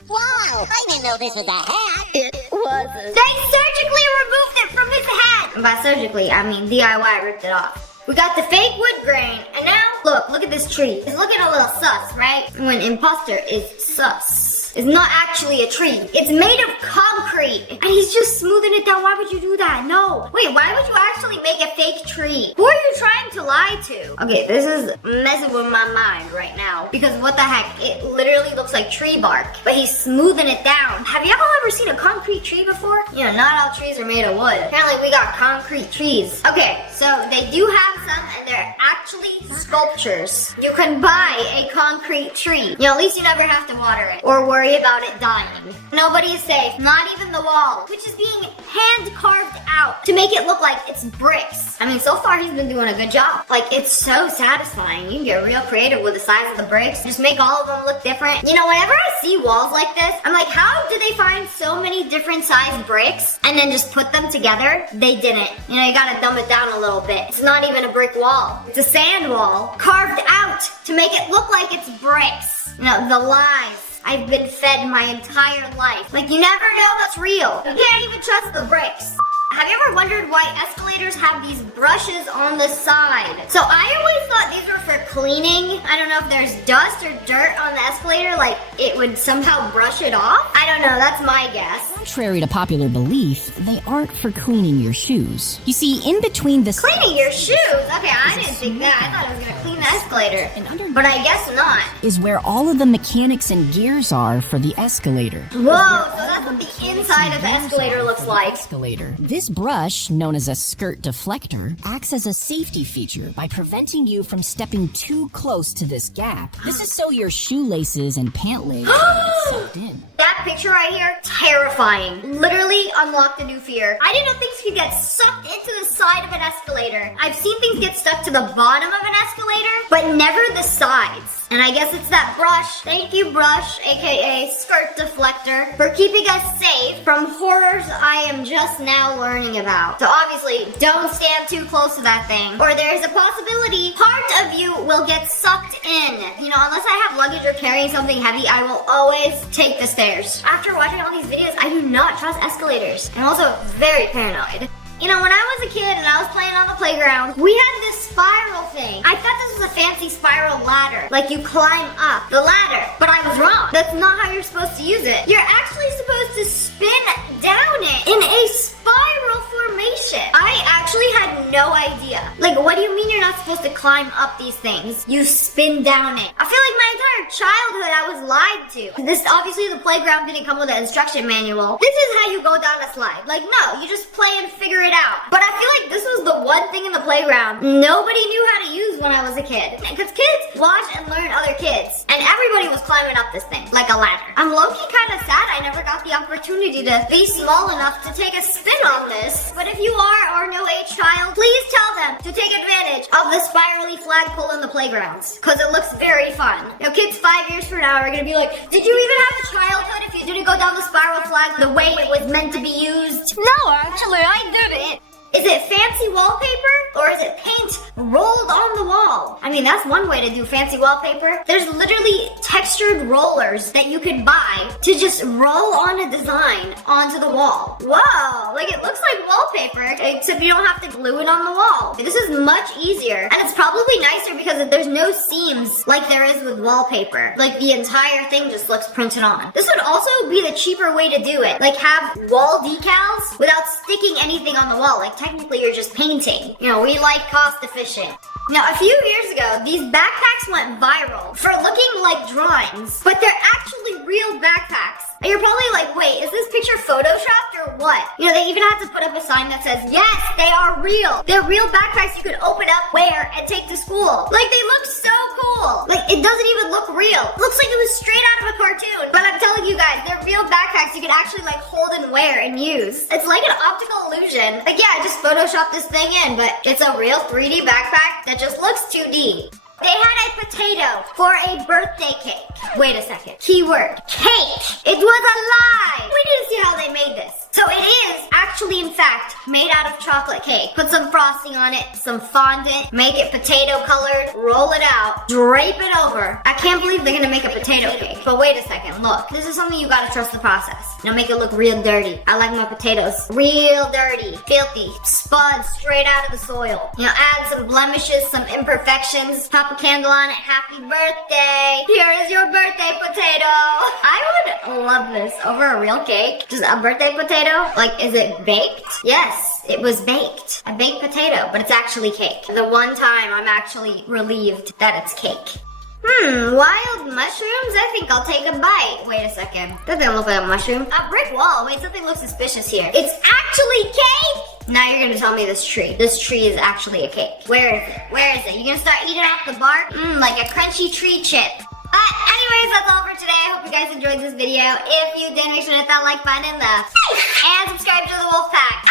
Wow, I didn't know this was a hat. It wasn't. They surgically removed it from his head. And by surgically, I mean DIY ripped it off. We got the fake wood grain, and now, look at this tree. It's looking a little sus, right? When imposter is sus. It's not actually a tree. It's made of concrete. And he's just smoothing it down. Why would you do that? No. Wait, why would you actually make a fake tree? Who are you trying to lie to? Okay, this is messing with my mind right now. Because what the heck? It literally looks like tree bark. But he's smoothing it down. Have you ever seen a concrete tree before? You know, not all trees are made of wood. Apparently we got concrete trees. Okay, so they do have some and they're actually sculptures. You can buy a concrete tree. You know, at least you never have to water it or worry about it dying. Nobody is safe, not even the wall, which is being hand carved out to make it look like it's bricks. I mean, so far he's been doing a good job. Like, it's so satisfying. You can get real creative with the size of the bricks. Just make all of them look different. You know, whenever I see walls like this, I'm like, how do they find so many different size bricks and then just put them together? They didn't. You know, you gotta dumb it down a little bit. It's not even a brick wall. It's a sand wall carved out to make it look like it's bricks. You know, the lies I've been fed my entire life. Like, you never know what's real. You can't even trust the bricks. Have you ever wondered why escalators have these brushes on the side? So I always thought these were for cleaning. I don't know if there's dust or dirt on the escalator, like it would somehow brush it off. I don't know, that's my guess. Contrary to popular belief, they aren't for cleaning your shoes. You see, in between the Cleaning your shoes? Okay, I didn't think that. I thought it was gonna clean the escalator. But I guess not. is where all of the mechanics and gears are for the escalator. Whoa, so that's what the inside of the escalator looks like. Escalator. This brush, known as a skirt deflector, acts as a safety feature by preventing you from stepping too close to this gap. This is so your shoelaces and pant legs don't get sucked in. That picture right here, terrifying. Literally unlocked a new fear. I didn't know things could get sucked into the side of an escalator. I've seen things get stuck to the bottom of an escalator, but never the sides. And I guess it's that brush. Thank you, brush, aka skirt deflector, for keeping us safe from horrors I am just now learning about. So obviously, don't stand too close to that thing, or there's a possibility part of you will get sucked in. You know, unless I have luggage or carrying something heavy, I will always take the stairs. After watching all these videos, I do not trust escalators. I'm also very paranoid. You know, when I was a kid and I was playing on the playground, we had this spiral thing. I thought this was a fancy spiral ladder, like you climb up the ladder, but I was wrong. That's not how you're supposed to use it. You're actually supposed to spin down it in a spiral formation. I actually had no idea. Like, what do you mean you're not supposed to climb up these things? You spin down it. I feel like my entire childhood I was lied to. This, obviously the playground didn't come with an instruction manual. This is how you go down a slide. Like, no, you just play and figure it out. But I feel like this was the one thing in the playground nobody knew how to use when I was a kid. Because kids watch and learn other kids. And everybody was climbing up this thing, like a ladder. I'm low-key kind of sad I never got the opportunity to be small enough to take a spin on this. But if you are or know a child, please tell them to take advantage of the spirally flagpole in the playgrounds. Because it looks very fun. You know, kids 5 years from now are going to be like, did you even have a childhood if you didn't go down the spiral flag the way it was meant to be used? No, actually, I didn't. Is it fancy wallpaper or is it paint rolled on the wall? I mean, that's one way to do fancy wallpaper. There's literally textured rollers that you could buy to just roll on a design onto the wall. Whoa, like it looks like wallpaper, except you don't have to glue it on the wall. This is much easier, and it's probably nicer because there's no seams like there is with wallpaper. Like the entire thing just looks printed on. This would also be the cheaper way to do it. Like have wall decals without sticking anything on the wall. Like technically you're just painting. You know, we like cost efficient. Now, a few years ago, these backpacks went viral for looking like drawings, but they're actually real backpacks. And you're probably like, wait, is this picture photoshopped or what? You know, they even had to put up a sign that says, yes, they are real. They're real backpacks you could open up, wear, and take to school. Like, they look so cool. Like, it doesn't even look real. It looks like it was straight out of a cartoon. But I'm telling you guys, they're real backpacks you can actually, like, hold and wear and use. It's like an optical illusion. Like, yeah, I just photoshopped this thing in, but it's a real 3D backpack that just looks 2D. They had a potato for a birthday cake. Wait a second. Keyword, cake. It was a lie. We need to see how they made this. So it is actually, in fact, made out of chocolate cake. Put some frosting on it, some fondant, make it potato colored, roll it out, drape it over. I can't believe they're gonna make a potato cake. But wait a second, look. This is something you gotta trust the process. Now make it look real dirty. I like my potatoes real dirty, filthy, spun straight out of the soil. You know, add some blemishes, some imperfections, pop a candle on it. Happy birthday. Here is your birthday potato. I would love this over a real cake. Just a birthday potato. Like, is it baked? Yes, it was baked. A baked potato, but it's actually cake. The one time I'm actually relieved that it's cake. Wild mushrooms? I think I'll take a bite. Wait a second. That doesn't look like a mushroom. A brick wall. Wait, something looks suspicious here. It's actually cake! Now you're gonna tell me this tree. This tree is actually a cake. Where is it? Where is it? You gonna start eating off the bark? Like a crunchy tree chip. Anyways, that's all for today. I hope you guys enjoyed this video. If you did, make sure to hit that like button and subscribe to the Wolf Pack.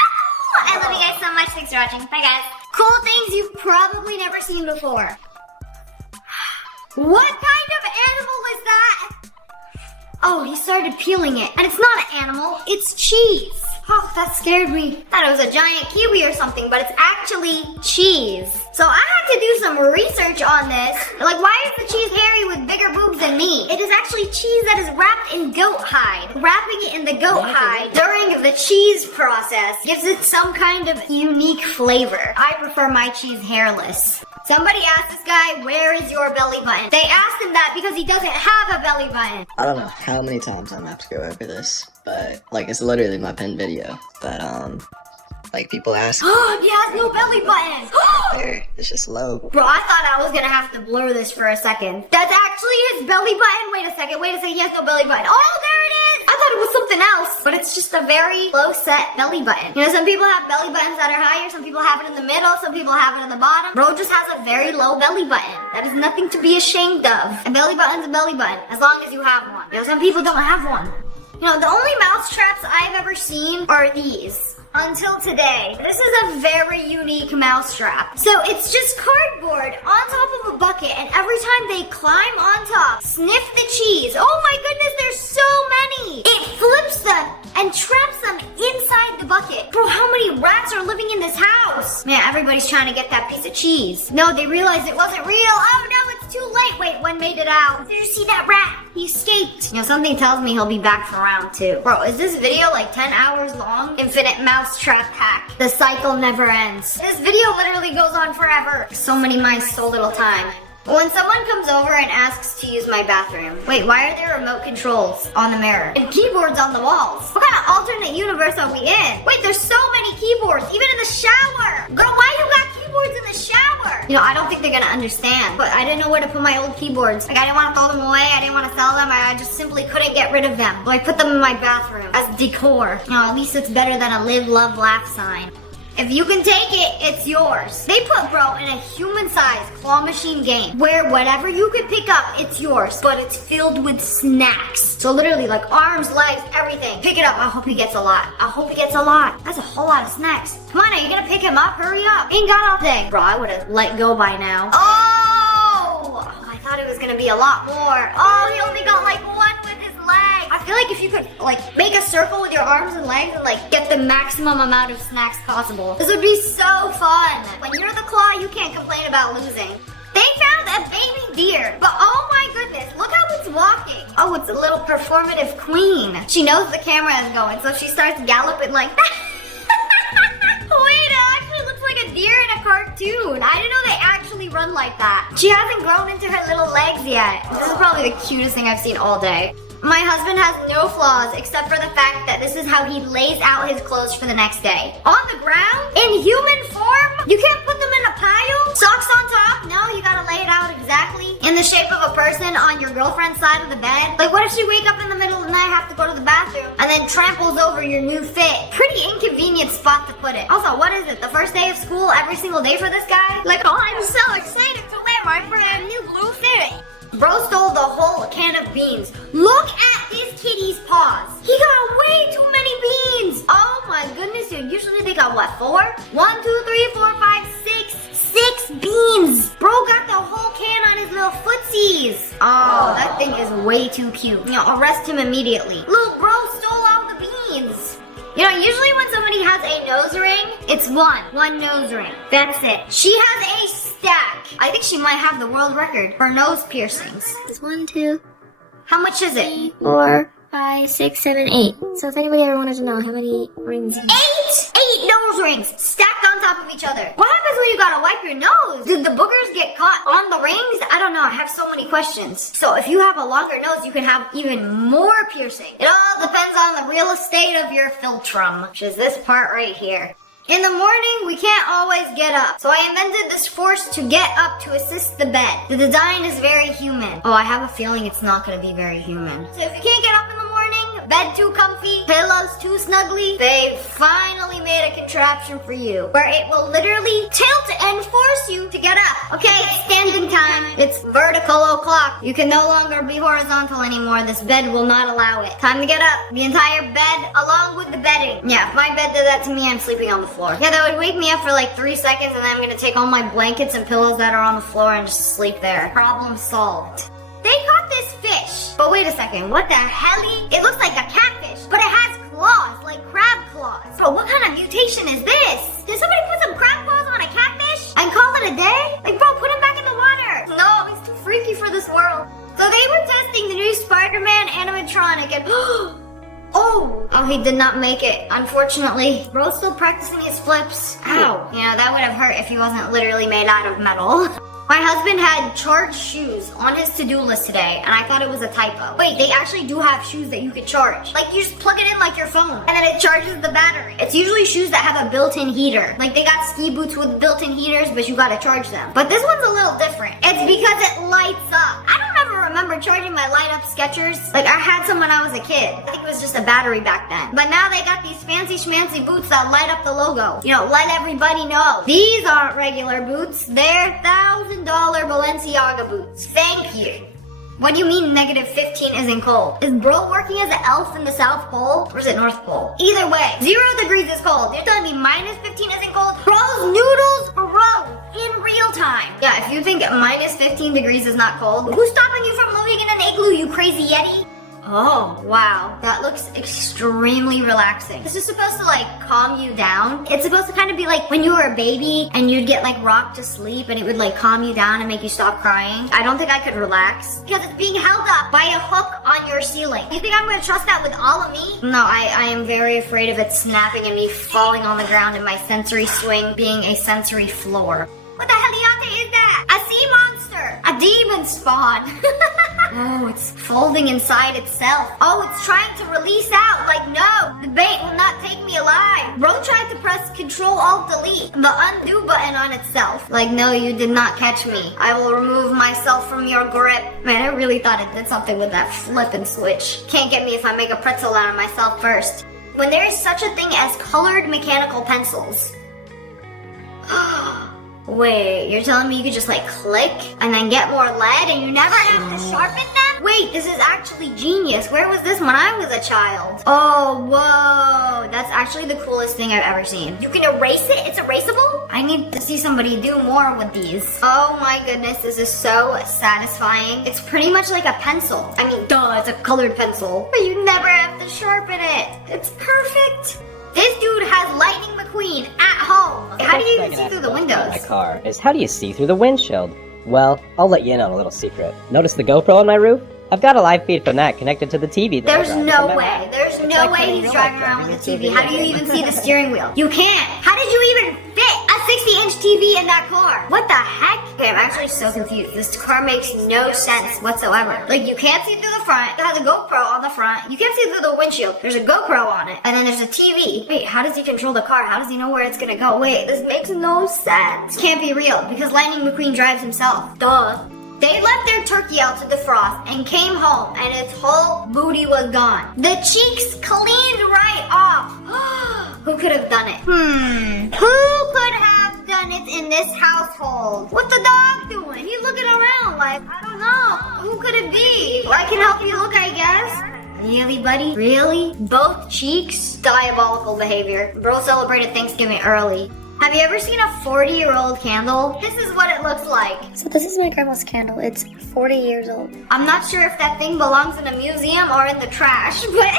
I love you guys so much. Thanks for watching. Bye, guys. Cool things you've probably never seen before. What kind of animal is that? Oh, he started peeling it. And it's not an animal, it's cheese. Oh, that scared me. Thought it was a giant kiwi or something, but it's actually cheese. So I had to do some research on this. Like, why is the cheese hairy with bigger boobs than me? It is actually cheese that is wrapped in goat hide. Wrapping it in the goat hide during the cheese process gives it some kind of unique flavor. I prefer my cheese hairless. Somebody asked this guy, where is your belly button? They asked him that because he doesn't have a belly button. I don't know how many times I'm gonna have to go over this, but like it's literally my pinned video. But like people ask, He has no belly button. there, it's just low. Bro, I thought I was gonna have to blur this for a second. That's actually his belly button. Wait a second, he has no belly button. Oh, there it is. I thought it was something else, but it's just a very low set belly button. You know, some people have belly buttons that are higher, some people have it in the middle, some people have it in the bottom. Bro just has a very low belly button. That is nothing to be ashamed of. A belly button's a belly button, as long as you have one. You know, some people don't have one. You know, the only mouse traps I've ever seen are these. Until today. This is a very unique mouse trap. So it's just cardboard on top of a bucket bucket, and every time they climb on top, sniff the cheese. Oh my goodness, there's so many. It flips them and traps them inside the bucket. Bro, how many rats are living in this house? Man, everybody's trying to get that piece of cheese. No, they realized it wasn't real. Oh no, it's too late. Wait, one made it out. Did you see that rat? He escaped. You know, something tells me he'll be back for round 2. Bro, is this video like 10 hours long? Infinite mousetrap hack. The cycle never ends. This video literally goes on forever. So many mice, so little time. When someone comes over and asks to use my bathroom, wait, why are there remote controls on the mirror and keyboards on the walls? What kind of alternate universe are we in? Wait, there's so many keyboards, even in the shower. Girl, why you got keyboards in the shower? You know, I don't think they're gonna understand, but I didn't know where to put my old keyboards. Like, I didn't want to throw them away, I didn't want to sell them, I just simply couldn't get rid of them. So I put them in my bathroom as decor. You know, at least it's better than a live, love, laugh sign. If you can take it, it's yours. They put bro in a human-sized claw machine game where whatever you can pick up, it's yours, but it's filled with snacks. So literally like arms, legs, everything. Pick it up. I hope he gets a lot. I hope he gets a lot. That's a whole lot of snacks. Come on, are you gonna pick him up? Hurry up. Ain't got all day. Bro, I would have let go by now. Oh, I thought it was gonna be a lot more. Oh, he only got like one with his leg. I feel like if you could like make a circle with your arms and legs and like get the maximum amount of snacks possible, this would be so fun. When you're the claw, you can't complain about losing. They found a baby deer, but oh my goodness, look how it's walking. Oh, it's a little performative queen. She knows the camera is going, so she starts galloping like that. Wait, it actually looks like a deer in a cartoon. I didn't know they actually run like that. She hasn't grown into her little legs yet. This is probably the cutest thing I've seen all day. My husband has no flaws except for the fact that this is how he lays out his clothes for the next day. On the ground, in human form, you can't put them in a pile. Socks on top, no, you gotta lay it out exactly in the shape of a person on your girlfriend's side of the bed. Like what if she wake up in the middle of the night, have to go to the bathroom, and then tramples over your new fit? Pretty inconvenient spot to put it. Also, what is it, the first day of school every single day for this guy? Like, oh, I'm so excited to wear my brand new blue fit. Bro stole the whole can of beans. Look at this kitty's paws. He got way too many beans. Oh my goodness, dude. Usually they got what, 4? 1, 2, 3, 4, 5, 6. 6 beans. Bro got the whole can on his little footsies. Oh, that thing is way too cute. You know, arrest him immediately. Little bro stole all the beans. You know, usually when somebody has a nose ring, it's one nose ring. That's it. She has a stack. I think she might have the world record for nose piercings. It's 1, 2, How much is it? 3, 4, 5, 6, 7, 8. So if anybody ever wanted to know how many rings. 8 nose rings stacked on top of each other. What happens when you gotta wipe your nose? Did the boogers get caught on the rings? I don't know. I have so many questions. So if you have a longer nose, you can have even more piercing. It all depends on the real estate of your philtrum, which is this part right here. In the morning, we can't always get up. So I invented this force to get up to assist the bed. The design is very human. Oh, I have a feeling it's not gonna be very human. So if you can't get up in the morning, bed too comfy, pillows too snuggly, they finally made a contraption for you where it will literally tilt and force you to get up. Okay, it's standing time. It's vertical o'clock. You can no longer be horizontal anymore. This bed will not allow it. Time to get up. The entire bed along with the bedding. Yeah, if my bed did that to me, I'm sleeping on the floor. Yeah, that would wake me up for like 3 seconds and then I'm gonna take all my blankets and pillows that are on the floor and just sleep there. Problem solved. They caught this fish. But wait a second, what the helly? It looks like a catfish, but it has claws, like crab claws. Bro, what kind of mutation is this? Did somebody put some crab claws on a catfish and call it a day? Like, bro, put him back in the water. No, he's too freaky for this world. So they were testing the new Spider-Man animatronic and Oh, he did not make it, unfortunately. Bro's still practicing his flips. Ow. You know, that would have hurt if he wasn't literally made out of metal. My husband had charged shoes on his to-do list today, and I thought it was a typo. Wait, they actually do have shoes that you could charge. Like, you just plug it in like your phone, and then it charges the battery. It's usually shoes that have a built-in heater. Like, they got ski boots with built-in heaters, but you gotta charge them. But this one's a little different. It's because it lights up. I don't ever remember charging my light-up Skechers. Like, I had some when I was a kid. I think it was just a battery back then. But now they got these fancy schmancy boots that light up the logo. You know, let everybody know. These aren't regular boots. They're $1,000 Balenciaga boots. Thank you. What do you mean -15 isn't cold? Is bro working as an elf in the South Pole? Or is it North Pole? Either way, 0 degrees is cold. You're telling me -15 isn't cold? Bro's noodles? Bro, in real time. Yeah, if you think minus 15 degrees is not cold, who's stopping you from living in an igloo, you crazy Yeti? Oh, wow. That looks extremely relaxing. This is supposed to like calm you down. It's supposed to kind of be like when you were a baby and you'd get like rocked to sleep and it would like calm you down and make you stop crying. I don't think I could relax because it's being held up by a hook on your ceiling. You think I'm going to trust that with all of me? No, I am very afraid of it snapping and me falling on the ground and my sensory swing being a sensory floor. What the heliante is that? A sea monster! A demon spawn! Oh, it's folding inside itself. Oh, it's trying to release out. Like, no, the bait will not take me alive. Bro tried to press Control-Alt-Delete, the undo button on itself. Like, no, you did not catch me. I will remove myself from your grip. Man, I really thought it did something with that flip and switch. Can't get me if I make a pretzel out of myself first. When there is such a thing as colored mechanical pencils. Wait, you're telling me you could just like click and then get more lead and you never have to sharpen them? Wait, this is actually genius. Where was this when I was a child? Oh, whoa. That's actually the coolest thing I've ever seen. You can erase it? It's erasable? I need to see somebody do more with these. Oh my goodness, this is so satisfying. It's pretty much like a pencil. I mean, duh, it's a colored pencil. But you never have to sharpen it. It's perfect. This dude has Lightning McQueen at home. How do you even see through the windows? My car is how do you see through the windshield? Well, I'll let you in on a little secret. Notice the GoPro on my roof? I've got a live feed from that connected to the TV. There's no way. There's no way he's driving around with a TV. How do you even see the steering wheel? You can't. How did you even fit a 60-inch TV in that car? What the heck? Okay, I'm actually so confused. This car makes no sense whatsoever. Like, you can't see through the front. It has a GoPro on the front. You can't see through the windshield. There's a GoPro on it. And then there's a TV. Wait, how does he control the car? How does he know where it's gonna go? Wait, this makes no sense. Can't be real because Lightning McQueen drives himself. Duh. They left their turkey out to defrost and came home and its whole booty was gone. The cheeks cleaned right off. Who could have done it? Who could have done it in this household? What's the dog doing? He's looking around like, I don't know. Who could it be? I can help you look, I guess. Really, buddy? Really? Both cheeks? Diabolical behavior. Bro celebrated Thanksgiving early. Have you ever seen a 40-year-old candle? This is what it looks like. So this is my grandma's candle. It's 40 years old. I'm not sure if that thing belongs in a museum or in the trash, but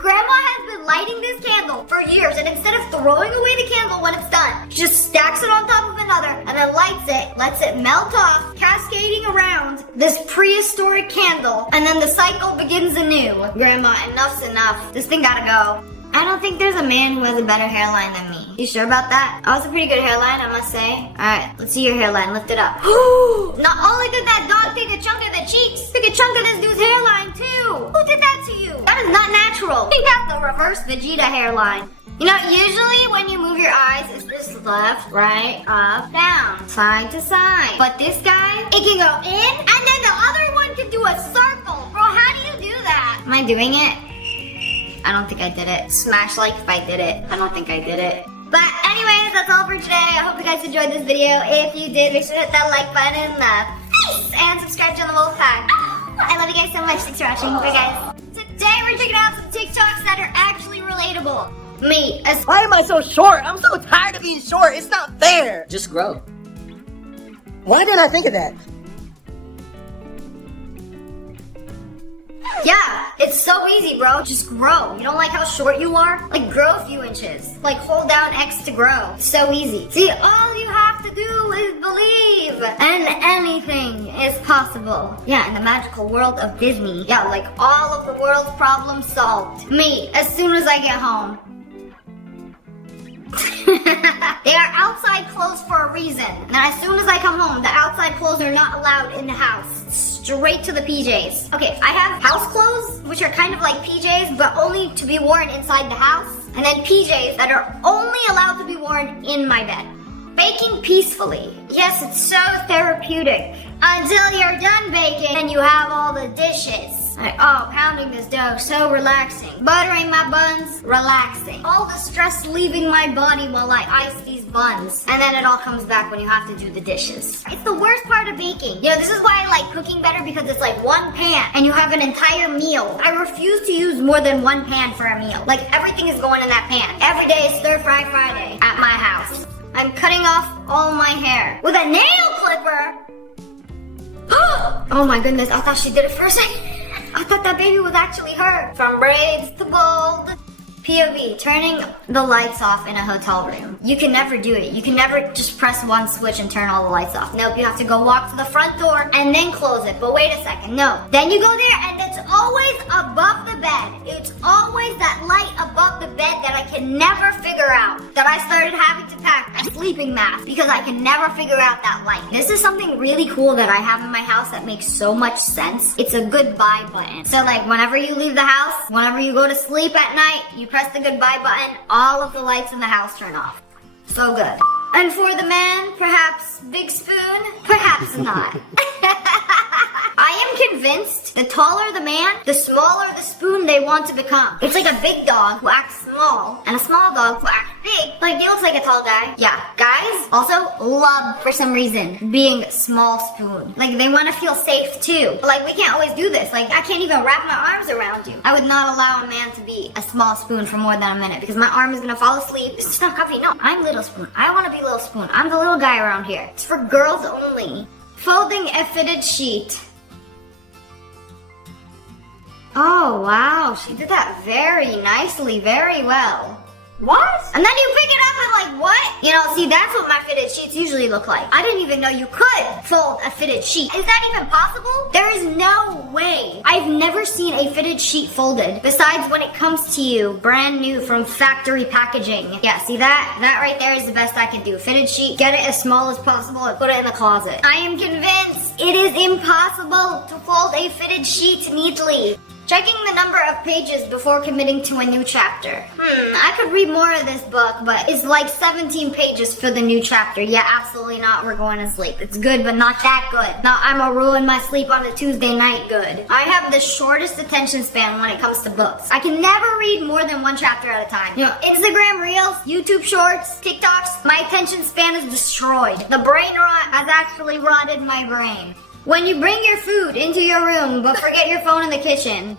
Grandma has been lighting this candle for years, and instead of throwing away the candle when it's done, she just stacks it on top of another, and then lights it, lets it melt off, cascading around this prehistoric candle, and then the cycle begins anew. Grandma, enough's enough. This thing gotta go. I don't think there's a man who has a better hairline than me. You sure about that? Oh, it's a pretty good hairline, I must say. Alright, let's see your hairline. Lift it up. Not only did that dog take a chunk of the cheeks, took a chunk of this dude's hairline too. Who did that to you? That is not natural. He got the reverse Vegeta hairline. You know, usually when you move your eyes, it's just left, right, up, down, side to side. But this guy, it can go in, and then the other one can do a circle. Bro, how do you do that? Am I doing it? I don't think I did it. Smash like if I did it. I don't think I did it. But anyways, that's all for today. I hope you guys enjoyed this video. If you did, make sure to hit that like button in the face and subscribe to the Wolf Pack. I love you guys so much. Thanks for watching. Bye guys. Today we're checking out some TikToks that are actually relatable. Me, as Why am I so short? I'm so tired of being short. It's not fair. Just grow. Why didn't I think of that? yeah, it's so easy, bro. Just grow. You don't like how short you are? Like, grow a few inches. Like, hold down X to grow. So easy. See, all you have to do is believe. And anything is possible. Yeah, in the magical world of Disney. Yeah, like, all of the world's problems solved. Me, as soon as I get home. They are outside clothes for a reason. And as soon as I come home, the outside clothes are not allowed in the house. Straight to the PJs. Okay, I have house clothes, which are kind of like PJs, but only to be worn inside the house. And then PJs that are only allowed to be worn in my bed. Baking peacefully. Yes, it's so therapeutic. Until you're done baking and you have all the dishes. Like, oh, pounding this dough, so relaxing. Buttering my buns, relaxing. All the stress leaving my body while I ice these buns. And then it all comes back when you have to do the dishes. It's the worst part of baking. You know, this is why I like cooking better, because it's like one pan and you have an entire meal. I refuse to use more than one pan for a meal. Like, everything is going in that pan. Every day is Stir Fry Friday at my house. I'm cutting off all my hair with a nail clipper. Oh my goodness, I thought she did it for a second. I thought that baby was actually her. From braids to bald. POV, turning the lights off in a hotel room. You can never do it. You can never just press one switch and turn all the lights off. Nope, you have to go walk to the front door and then close it. But wait a second, no. Then you go there and it's always above the bed. It's always that light above the bed that I can never figure out. That I started having to pack a sleeping mask because I can never figure out that light. This is something really cool that I have in my house that makes so much sense. It's a goodbye button. So like whenever you leave the house, whenever you go to sleep at night, you press the goodbye button, all of the lights in the house turn off. So good. And for the man, perhaps big spoon, perhaps not. I am convinced the taller the man, the smaller the spoon they want to become. It's like a big dog who acts small and a small dog who acts big. Like he looks like a tall guy. Yeah, guys also love for some reason being small spoon. Like they want to feel safe too. But like we can't always do this. Like I can't even wrap my arms around you. I would not allow a man to be a small spoon for more than a minute because my arm is gonna fall asleep. It's just not comfy. No, I'm little spoon. I want to be little spoon. I'm the little guy around here. It's for girls only. Folding a fitted sheet. Oh, wow. She did that very nicely, very well. What? And then you pick it up and like, what? You know, see, that's what my fitted sheets usually look like. I didn't even know you could fold a fitted sheet. Is that even possible? There is no way. I've never seen a fitted sheet folded besides when it comes to you brand new from factory packaging. Yeah, see that? That right there is the best I can do. Fitted sheet, get it as small as possible and put it in the closet. I am convinced it is impossible to fold a fitted sheet neatly. Checking the number of pages before committing to a new chapter. I could read more of this book, but it's like 17 pages for the new chapter. Yeah, absolutely not. We're going to sleep. It's good, but not that good. Now I'm gonna ruin my sleep on a Tuesday night good. I have the shortest attention span when it comes to books. I can never read more than one chapter at a time. You know, Instagram Reels, YouTube Shorts, TikToks, my attention span is destroyed. The brain rot has actually rotted my brain. When you bring your food into your room but forget your phone in the kitchen.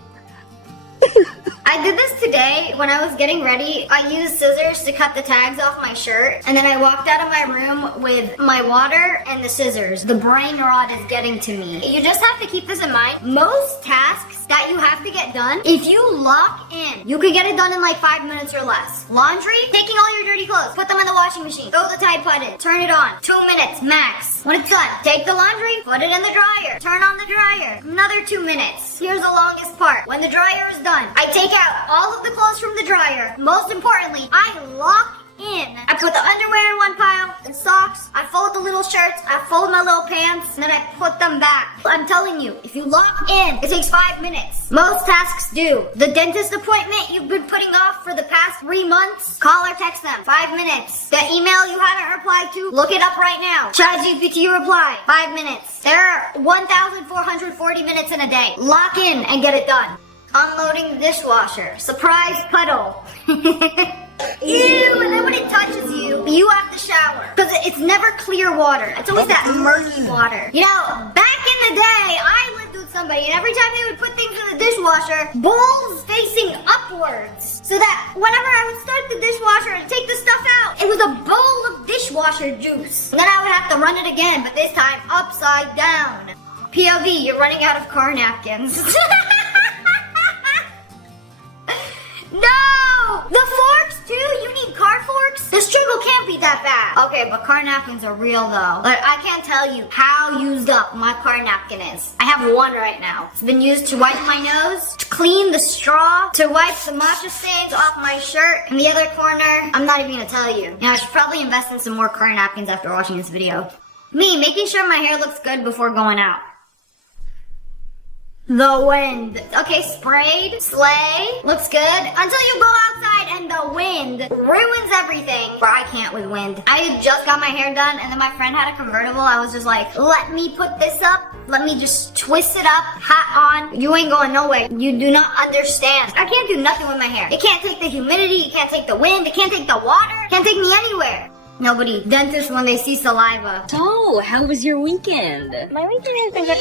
I did this today when I was getting ready. I used scissors to cut the tags off my shirt, and then I walked out of my room with my water and the scissors. The brain rot is getting to me. You just have to keep this in mind. Most tasks that you have to get done, if you lock in, you can get it done in like 5 minutes or less. Laundry, taking all your dirty clothes, put them in the washing machine, throw the Tide Pod in, turn it on, 2 minutes max. When it's done, take the laundry, put it in the dryer, turn on the dryer, another 2 minutes. Here's the longest part. When the dryer is done, I take out all of the clothes from the dryer. Most importantly, I lock in. I put the underwear in one pile, and socks. I fold the little shirts. I fold my little pants, and then I put them back. I'm telling you, if you lock in, it takes 5 minutes. Most tasks do. The dentist appointment you've been putting off for the past 3 months, call or text them. 5 minutes. The email you haven't replied to, look it up right now. ChatGPT reply. 5 minets. There are 1,440 minutes in a day. Lock in and get it done. Unloading the dishwasher. Surprise puddle. Ew, and then when it touches you, you have to shower. Because it's never clear water. It's always that murky water. You know, back in the day, I lived with somebody, and every time they would put things in the dishwasher, bowls facing upwards. So that whenever I would start the dishwasher and take the stuff out, it was a bowl of dishwasher juice. And then I would have to run it again, but this time upside down. POV, you're running out of car napkins. No! The forks too? You need car forks? The struggle can't be that bad. Okay, but car napkins are real though. Like, I can't tell you how used up my car napkin is. I have one right now. It's been used to wipe my nose, to clean the straw, to wipe the matcha stains off my shirt. In the other corner, I'm not even gonna tell you. You know, I should probably invest in some more car napkins after watching this video. Me, making sure my hair looks good before going out. The wind. Okay, sprayed, slay, looks good. Until you go outside and the wind ruins everything. Bro, I can't with wind. I just got my hair done and then my friend had a convertible. I was just like, let me put this up. Let me just twist it up, hat on. You ain't going nowhere. You do not understand. I can't do nothing with my hair. It can't take the humidity. It can't take the wind. It can't take the water. It can't take me anywhere. Nobody. Dentists when they see saliva. So, how was your weekend? My weekend has been good.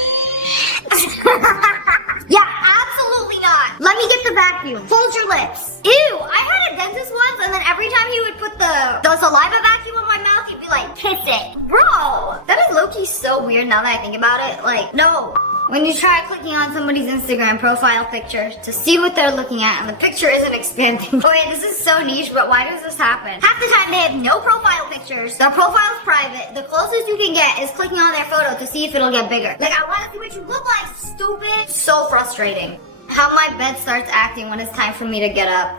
Yeah, absolutely not. Let me get the vacuum. Hold your lips. Ew, I had a dentist once, and then every time he would put the saliva vacuum on my mouth, he'd be like, kiss it. Bro, that is low-key so weird now that I think about it. Like, no. When you try clicking on somebody's Instagram profile picture to see what they're looking at and the picture isn't expanding. Wait, this is so niche, but why does this happen? Half the time they have no profile pictures, their profile's private, the closest you can get is clicking on their photo to see if it'll get bigger. Like, I want to see what you look like, stupid. So frustrating. How my bed starts acting when it's time for me to get up.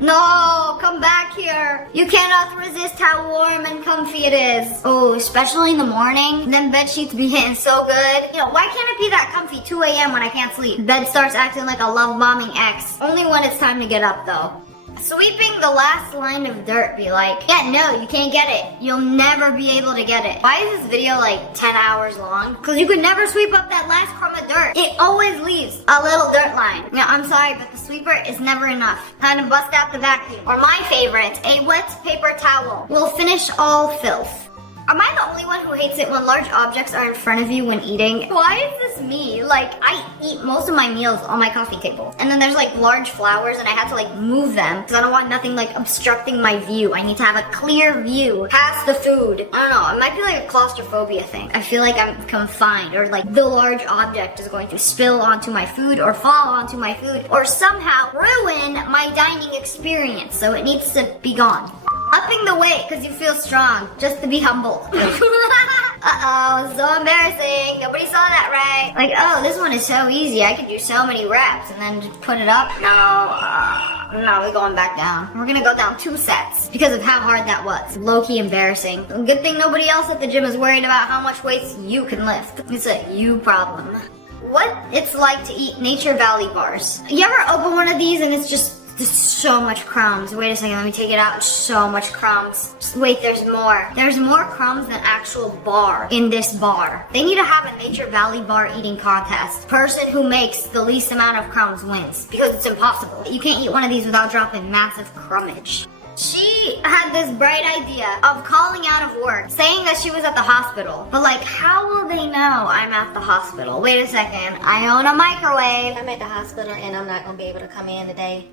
No, come back here. You cannot resist how warm and comfy it is. Oh, especially in the morning. Then bed sheets be hitting so good. You know, why can't it be that comfy 2 a.m. when I can't sleep? Bed starts acting like a love bombing ex. Only when it's time to get up though. Sweeping the last line of dirt be like, yeah, no, you can't get it. You'll never be able to get it. Why is this video like 10 hours long? Because you could never sweep up that last crumb of dirt. It always leaves a little dirt line. Yeah, I'm sorry, but the sweeper is never enough. Time to bust out the vacuum. Or my favorite, a wet paper towel will finish all filth. Am I the only one who hates it when large objects are in front of you when eating? Why is this me? Like, I eat most of my meals on my coffee table. And then there's like large flowers and I have to like move them because I don't want nothing like obstructing my view. I need to have a clear view past the food. I don't know, it might be like a claustrophobia thing. I feel like I'm confined or like the large object is going to spill onto my food or fall onto my food or somehow ruin my dining experience. So it needs to be gone. Upping the weight because you feel strong, just to be humble. Uh-oh, so embarrassing. Nobody saw that, right? Like, oh, this one is so easy. I could do so many reps and then just put it up. No, we're going back down. We're gonna go down 2 sets because of how hard that was. Low-key embarrassing. Good thing nobody else at the gym is worried about how much weights you can lift. It's a you problem. What it's like to eat Nature Valley bars. You ever open one of these and it's just there's so much crumbs. Wait a second, let me take it out. So much crumbs. Just wait, there's more. There's more crumbs than actual bar in this bar. They need to have a Nature Valley bar eating contest. Person who makes the least amount of crumbs wins. Because it's impossible. You can't eat one of these without dropping massive crumbage. She had this bright idea of calling out of work, saying that she was at the hospital. But like, how will they know I'm at the hospital? Wait a second, I own a microwave. I'm at the hospital and I'm not gonna be able to come in today.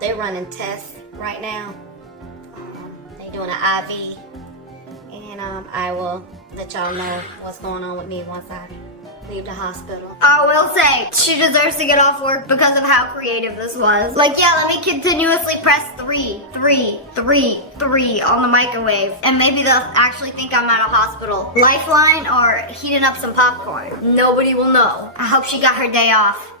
They're running tests right now. They're doing an IV. And I will let y'all know what's going on with me once I leave the hospital. I will say, she deserves to get off work because of how creative this was. Like, yeah, let me continuously press 3, 3, 3, 3 on the microwave. And maybe they'll actually think I'm at a hospital. Lifeline or heating up some popcorn. Nobody will know. I hope she got her day off.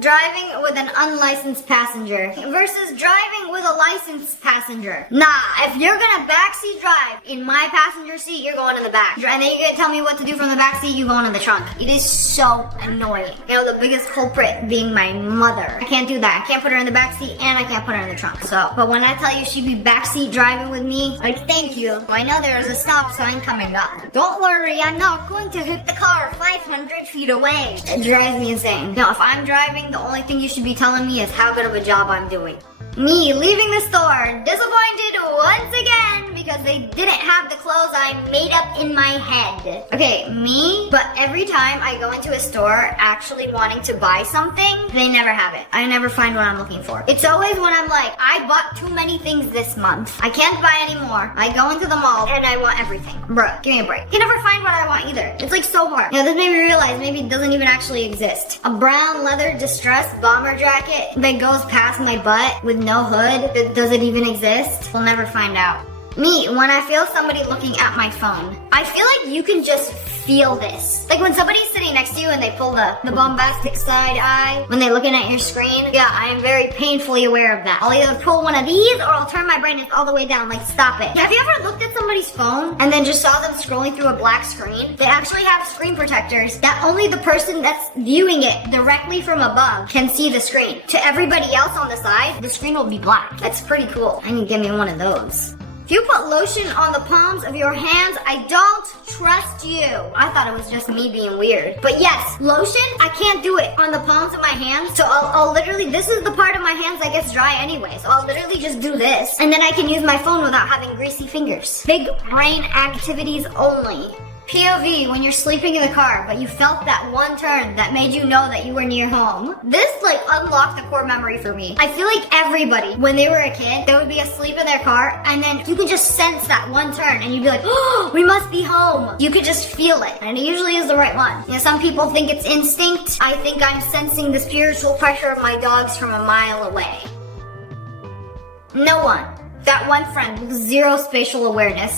Driving with an unlicensed passenger versus driving with a licensed passenger. Nah, if you're gonna backseat drive in my passenger seat, you're going in the back. And then you're gonna tell me what to do from the back seat, you going in the trunk. It is so annoying. You know, the biggest culprit being my mother. I can't do that. I can't put her in the back seat and I can't put her in the trunk. So, but when I tell you she'd be backseat driving with me, like, thank you. I know there's a stop sign coming up. Don't worry, I'm not going to hit the car 500 feet away. It drives me insane. Now, if I'm driving, the only thing you should be telling me is how good of a job I'm doing. Me leaving the store disappointed once again because they didn't have the clothes I made up in my head. Okay, me, but every time I go into a store actually wanting to buy something, they never have it. I never find what I'm looking for. It's always when I'm like, I bought too many things this month. I can't buy anymore. I go into the mall and I want everything. Bruh, give me a break. You never find what I want either. It's like so hard. You know, this made me realize maybe it doesn't even actually exist. A brown leather distressed bomber jacket that goes past my butt with no hood. Does it even exist? We'll never find out. Me, when I feel somebody looking at my phone, I feel like you can just feel this. Like when somebody's sitting next to you and they pull the bombastic side eye when they're looking at your screen. Yeah, I am very painfully aware of that. I'll either pull one of these or I'll turn my brightness all the way down, like stop it. Have you ever looked at somebody's phone and then just saw them scrolling through a black screen? They actually have screen protectors that only the person that's viewing it directly from above can see the screen. To everybody else on the side, the screen will be black. That's pretty cool. I need to get me one of those. If you put lotion on the palms of your hands, I don't trust you. I thought it was just me being weird. But yes, lotion, I can't do it on the palms of my hands. So I'll literally, this is the part of my hands that gets dry anyway. So I'll literally just do this. And then I can use my phone without having greasy fingers. Big brain activities only. POV, when you're sleeping in the car, but you felt that one turn that made you know that you were near home. This like unlocked the core memory for me. I feel like everybody, when they were a kid, they would be asleep in their car, and then you could just sense that one turn, and you'd be like, oh, we must be home. You could just feel it, and it usually is the right one. You know, some people think it's instinct. I think I'm sensing the spiritual pressure of my dogs from a mile away. No one. That one friend with zero spatial awareness.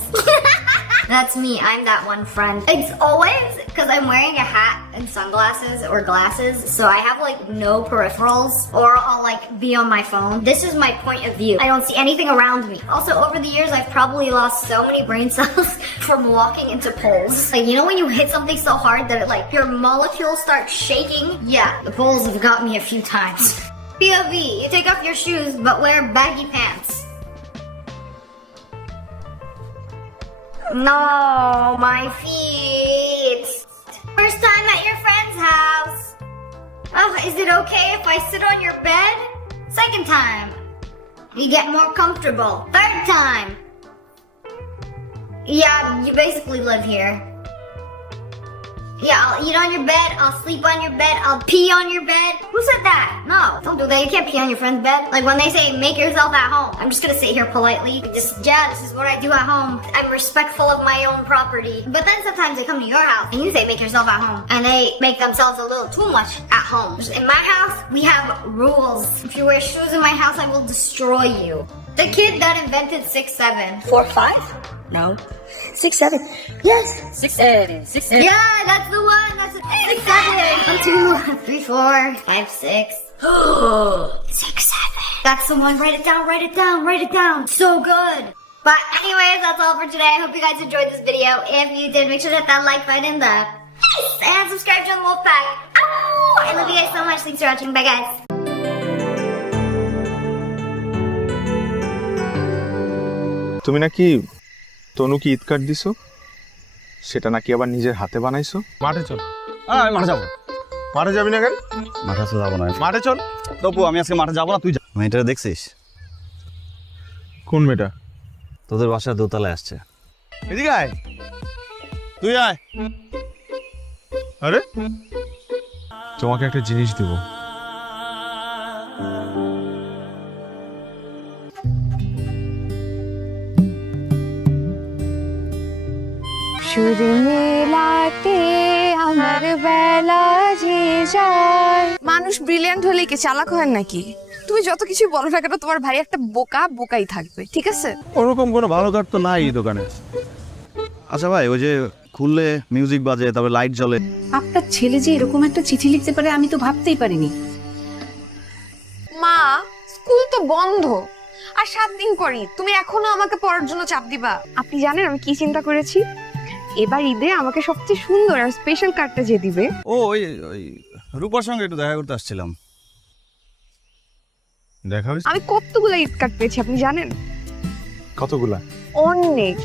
That's me, I'm that one friend. It's always because I'm wearing a hat and sunglasses or glasses, so I have like no peripherals, or I'll like be on my phone. This is my point of view. I don't see anything around me. Also, over the years, I've probably lost so many brain cells from walking into poles. Like, you know when you hit something so hard that it like, your molecules start shaking? Yeah, the poles have got me a few times. POV, you take off your shoes, but wear baggy pants. No, my feet. First time at your friend's house. Oh, is it okay if I sit on your bed? Second time. You get more comfortable. Third time. Yeah, you basically live here. Yeah, I'll eat on your bed, I'll sleep on your bed, I'll pee on your bed. Who said that? No, don't do that. You can't pee on your friend's bed. Like when they say, make yourself at home. I'm just gonna sit here politely. Yeah, this is what I do at home. I'm respectful of my own property. But then sometimes they come to your house and you say, make yourself at home. And they make themselves a little too much at home. In my house, we have rules. If you wear shoes in my house, I will destroy you. The kid that invented 6'7". 4'5"? No. 6'7". Yes. 6'7", 6'7". Yeah, that's the one. That's 6'7". 1, 2, 3, 4, 5, 6. 6'7". That's the one. Write it down. Write it down. Write it down. So good. But anyways, that's all for today. I hope you guys enjoyed this video. If you did, make sure to hit that like button, and subscribe to the Wolf Pack. Ow! I love you guys so much. Thanks for watching. Bye, guys. তুমি নাকি তনুকে Eid card দিছো, সেটা নাকি আবার নিজের হাতে বানাইছো? মাঠে চল। আমি মাঠে যাবো। মাঠে যাবি না কেন? মাঠে তো যাবো না। মাঠে চল। তবু আমি আজকে মাঠে যাবো না, তুই যা। মেয়েটা দেখছিস? কোন মেয়েটা? তোদের বাসার দোতলায় আসছে। এদিকে আয়। তুই আয়। আরে তোমাকে একটা জিনিস দেব। সুর মেলাতে আমার বেলা যে যায়। মানুষ ব্রিলিয়ান্ট হলে কি চালাক হয় নাকি? তুমি যত কিছু বলো না কেন, তোমার ভাই একটা বোকাই থাকবে, ঠিক আছে? ওরকম কোনো ভালো কার্ড তো নাই এই দোকানে। আচ্ছা ভাই, ওই যে খুললে মিউজিক বাজে, তবে লাইট জ্বলে। আপনার ছেলে যে এরকম একটা চিঠি লিখতে পারে আমি তো ভাবতেই পারিনি। মা, স্কুল তো বন্ধ আর 7 দিন পরই তুমি এখনো আমাকে পড়ার জন্য চাপ দিবা? আপনি জানেন আমি কি চিন্তা করেছি? এবার ঈদে আমাকে সবচেয়ে সুন্দর আর স্পেশাল কার্ডটা যে দিবে। ওই রূপার সঙ্গে একটু দেখা করতে আসছিলাম। দেখা হয়েছে? আমি কতগুলা ঈদ কার্ড পেয়েছি আপনি জানেন? কতগুলা? অনেক।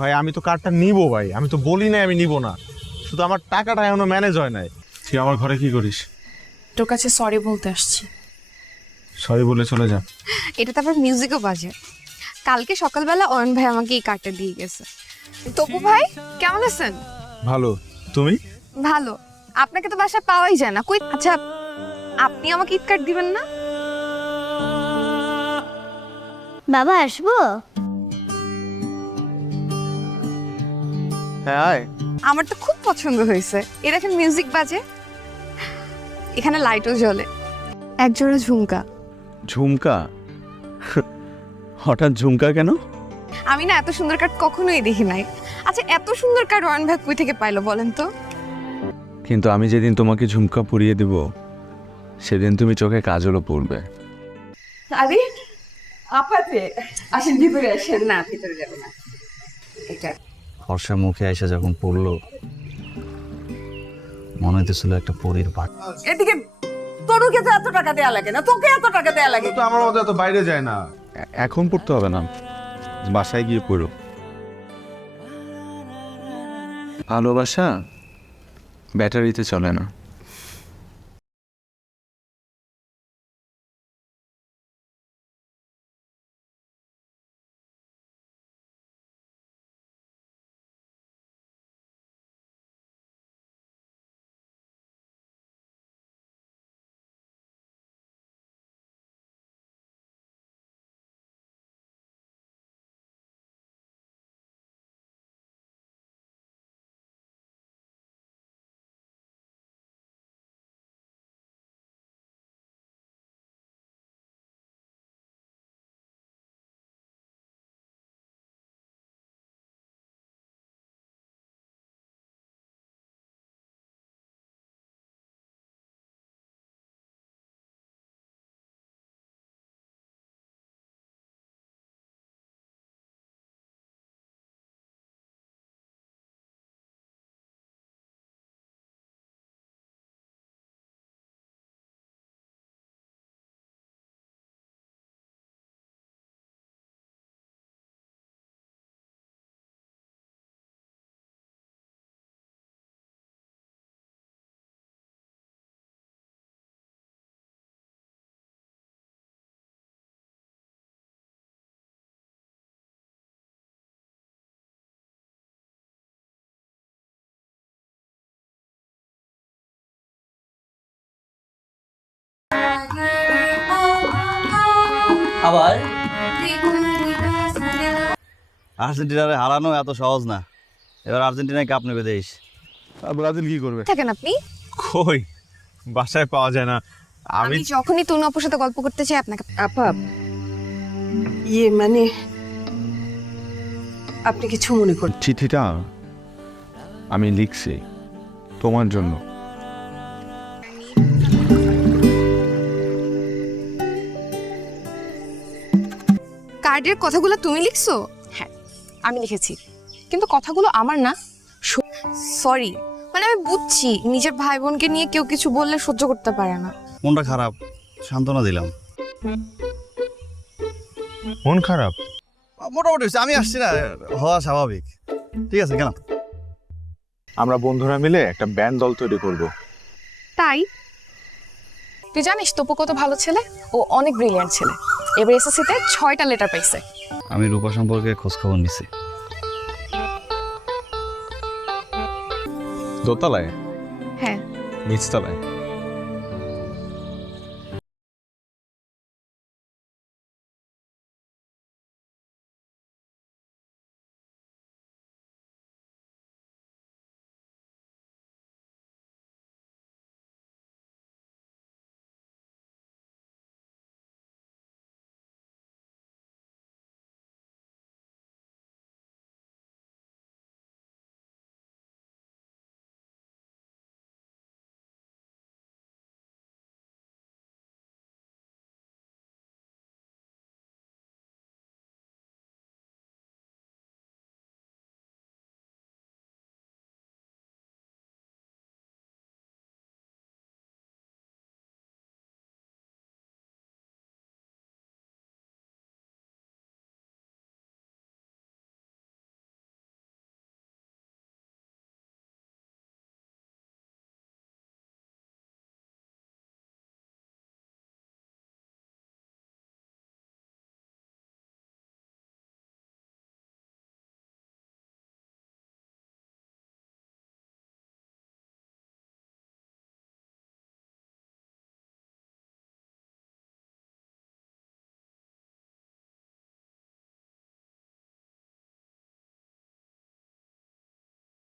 ভাই আমি তো কার্ডটা নিব ভাই, আমি তো বলি নাই আমি নিব না, শুধু আমার টাকাটা এখনো ম্যানেজ হয় নাই। তুই আমার ঘরে কি করিস? তোর কাছে সরি বলতে আসছি। সরি বলে চলে যা। এটা তারপর মিউজিকও বাজে। কালকে সকালবেলা অয়ন ভাই আমাকে এই কার্ডটা দিয়ে গেছে। তপু ভাই কেমন আছেন? ভালো, তুমি? ভালো। আপনাকে তো বাসায় পাওয়াই যায় না। কই আচ্ছা আপনি আমাকে ঈদ কার্ড দিবেন না? বাবা আসবো? হ্যাঁ আয়। আমার তো খুব পছন্দ হয়েছে। এর এখন মিউজিক বাজে, এখানে লাইটও জ্বলে, একজোড়া ঝুমকা। ঝুমকা? হঠাৎ ঝুমকা কেন? আমি না এত সুন্দর কার্ড কখনোই দেখি নাই। আচ্ছা এত সুন্দর কার্ড অয়ন ভাই কই থেকে পাইলো বলেন তো? কিন্তু আমি যেদিন তোমাকে ঝুমকা পরিয়ে দেব সেদিন তুমি চোখে কাজলও পড়বে। আরে আপাতে আসেন, ভিতরে আসেন। না ভিতরে যাবে না। এটা হর্ষা মুখে এসে যখন পড়লো মনে হইতেছিল একটা পরীর পাট। এদিকে তরুকে তো এত টাকা দেয়া লাগে না, তোকে এত টাকা দেয়া লাগে। তো আমার মতো এত বাইরে যায় না। এখন পড়তে হবে না, বাসায় গিয়ে পড়ো। ভালোবাসা ব্যাটারিতে চলে না। আবার আর্জেন্টিনারে হারানো এত সহজ না। এবার আর্জেন্টিনায় কাপ নেবে দেশ। আর ব্রাজিল কি করবে? থাকেন আপনি? কই, বাসায় পাওয়া যায় না। আমি যখনই তনু আপুর সাথে গল্প করতে চাই আপনাকে। আপা মানে আপনি কিছু মনে করেন? চিঠিটা আমি লিখছি তোমার জন্য। কার্ডের কথাগুলো তুমি লিখছো? হ্যাঁ আমি লিখেছি, কিন্তু কথাগুলো আমার না। সরি, মানে আমি বুঝছি নিজের ভাই বোনকে নিয়ে কেউ কিছু বললে সহ্য করতে পারে না। মনটা খারাপ, সান্ত্বনা দিলাম। মন খারাপ? মোটামুটি আমি আসছি না, হওয়া স্বাভাবিক। ঠিক আছে কেন? আমরা বন্ধুরা মিলে একটা ব্যান্ড দল তৈরি করব। তাই? তুই জানিস তপু কত ভালো ছেলে, ও অনেক ব্রিলিয়ান্ট ছেলে। এবার এসএসসিতে 6টা লেটার পাইছে। আমি রূপা সম্পর্কে খোঁজ খবর নিছি। দোতলায়? হ্যাঁ। নিচতলায়?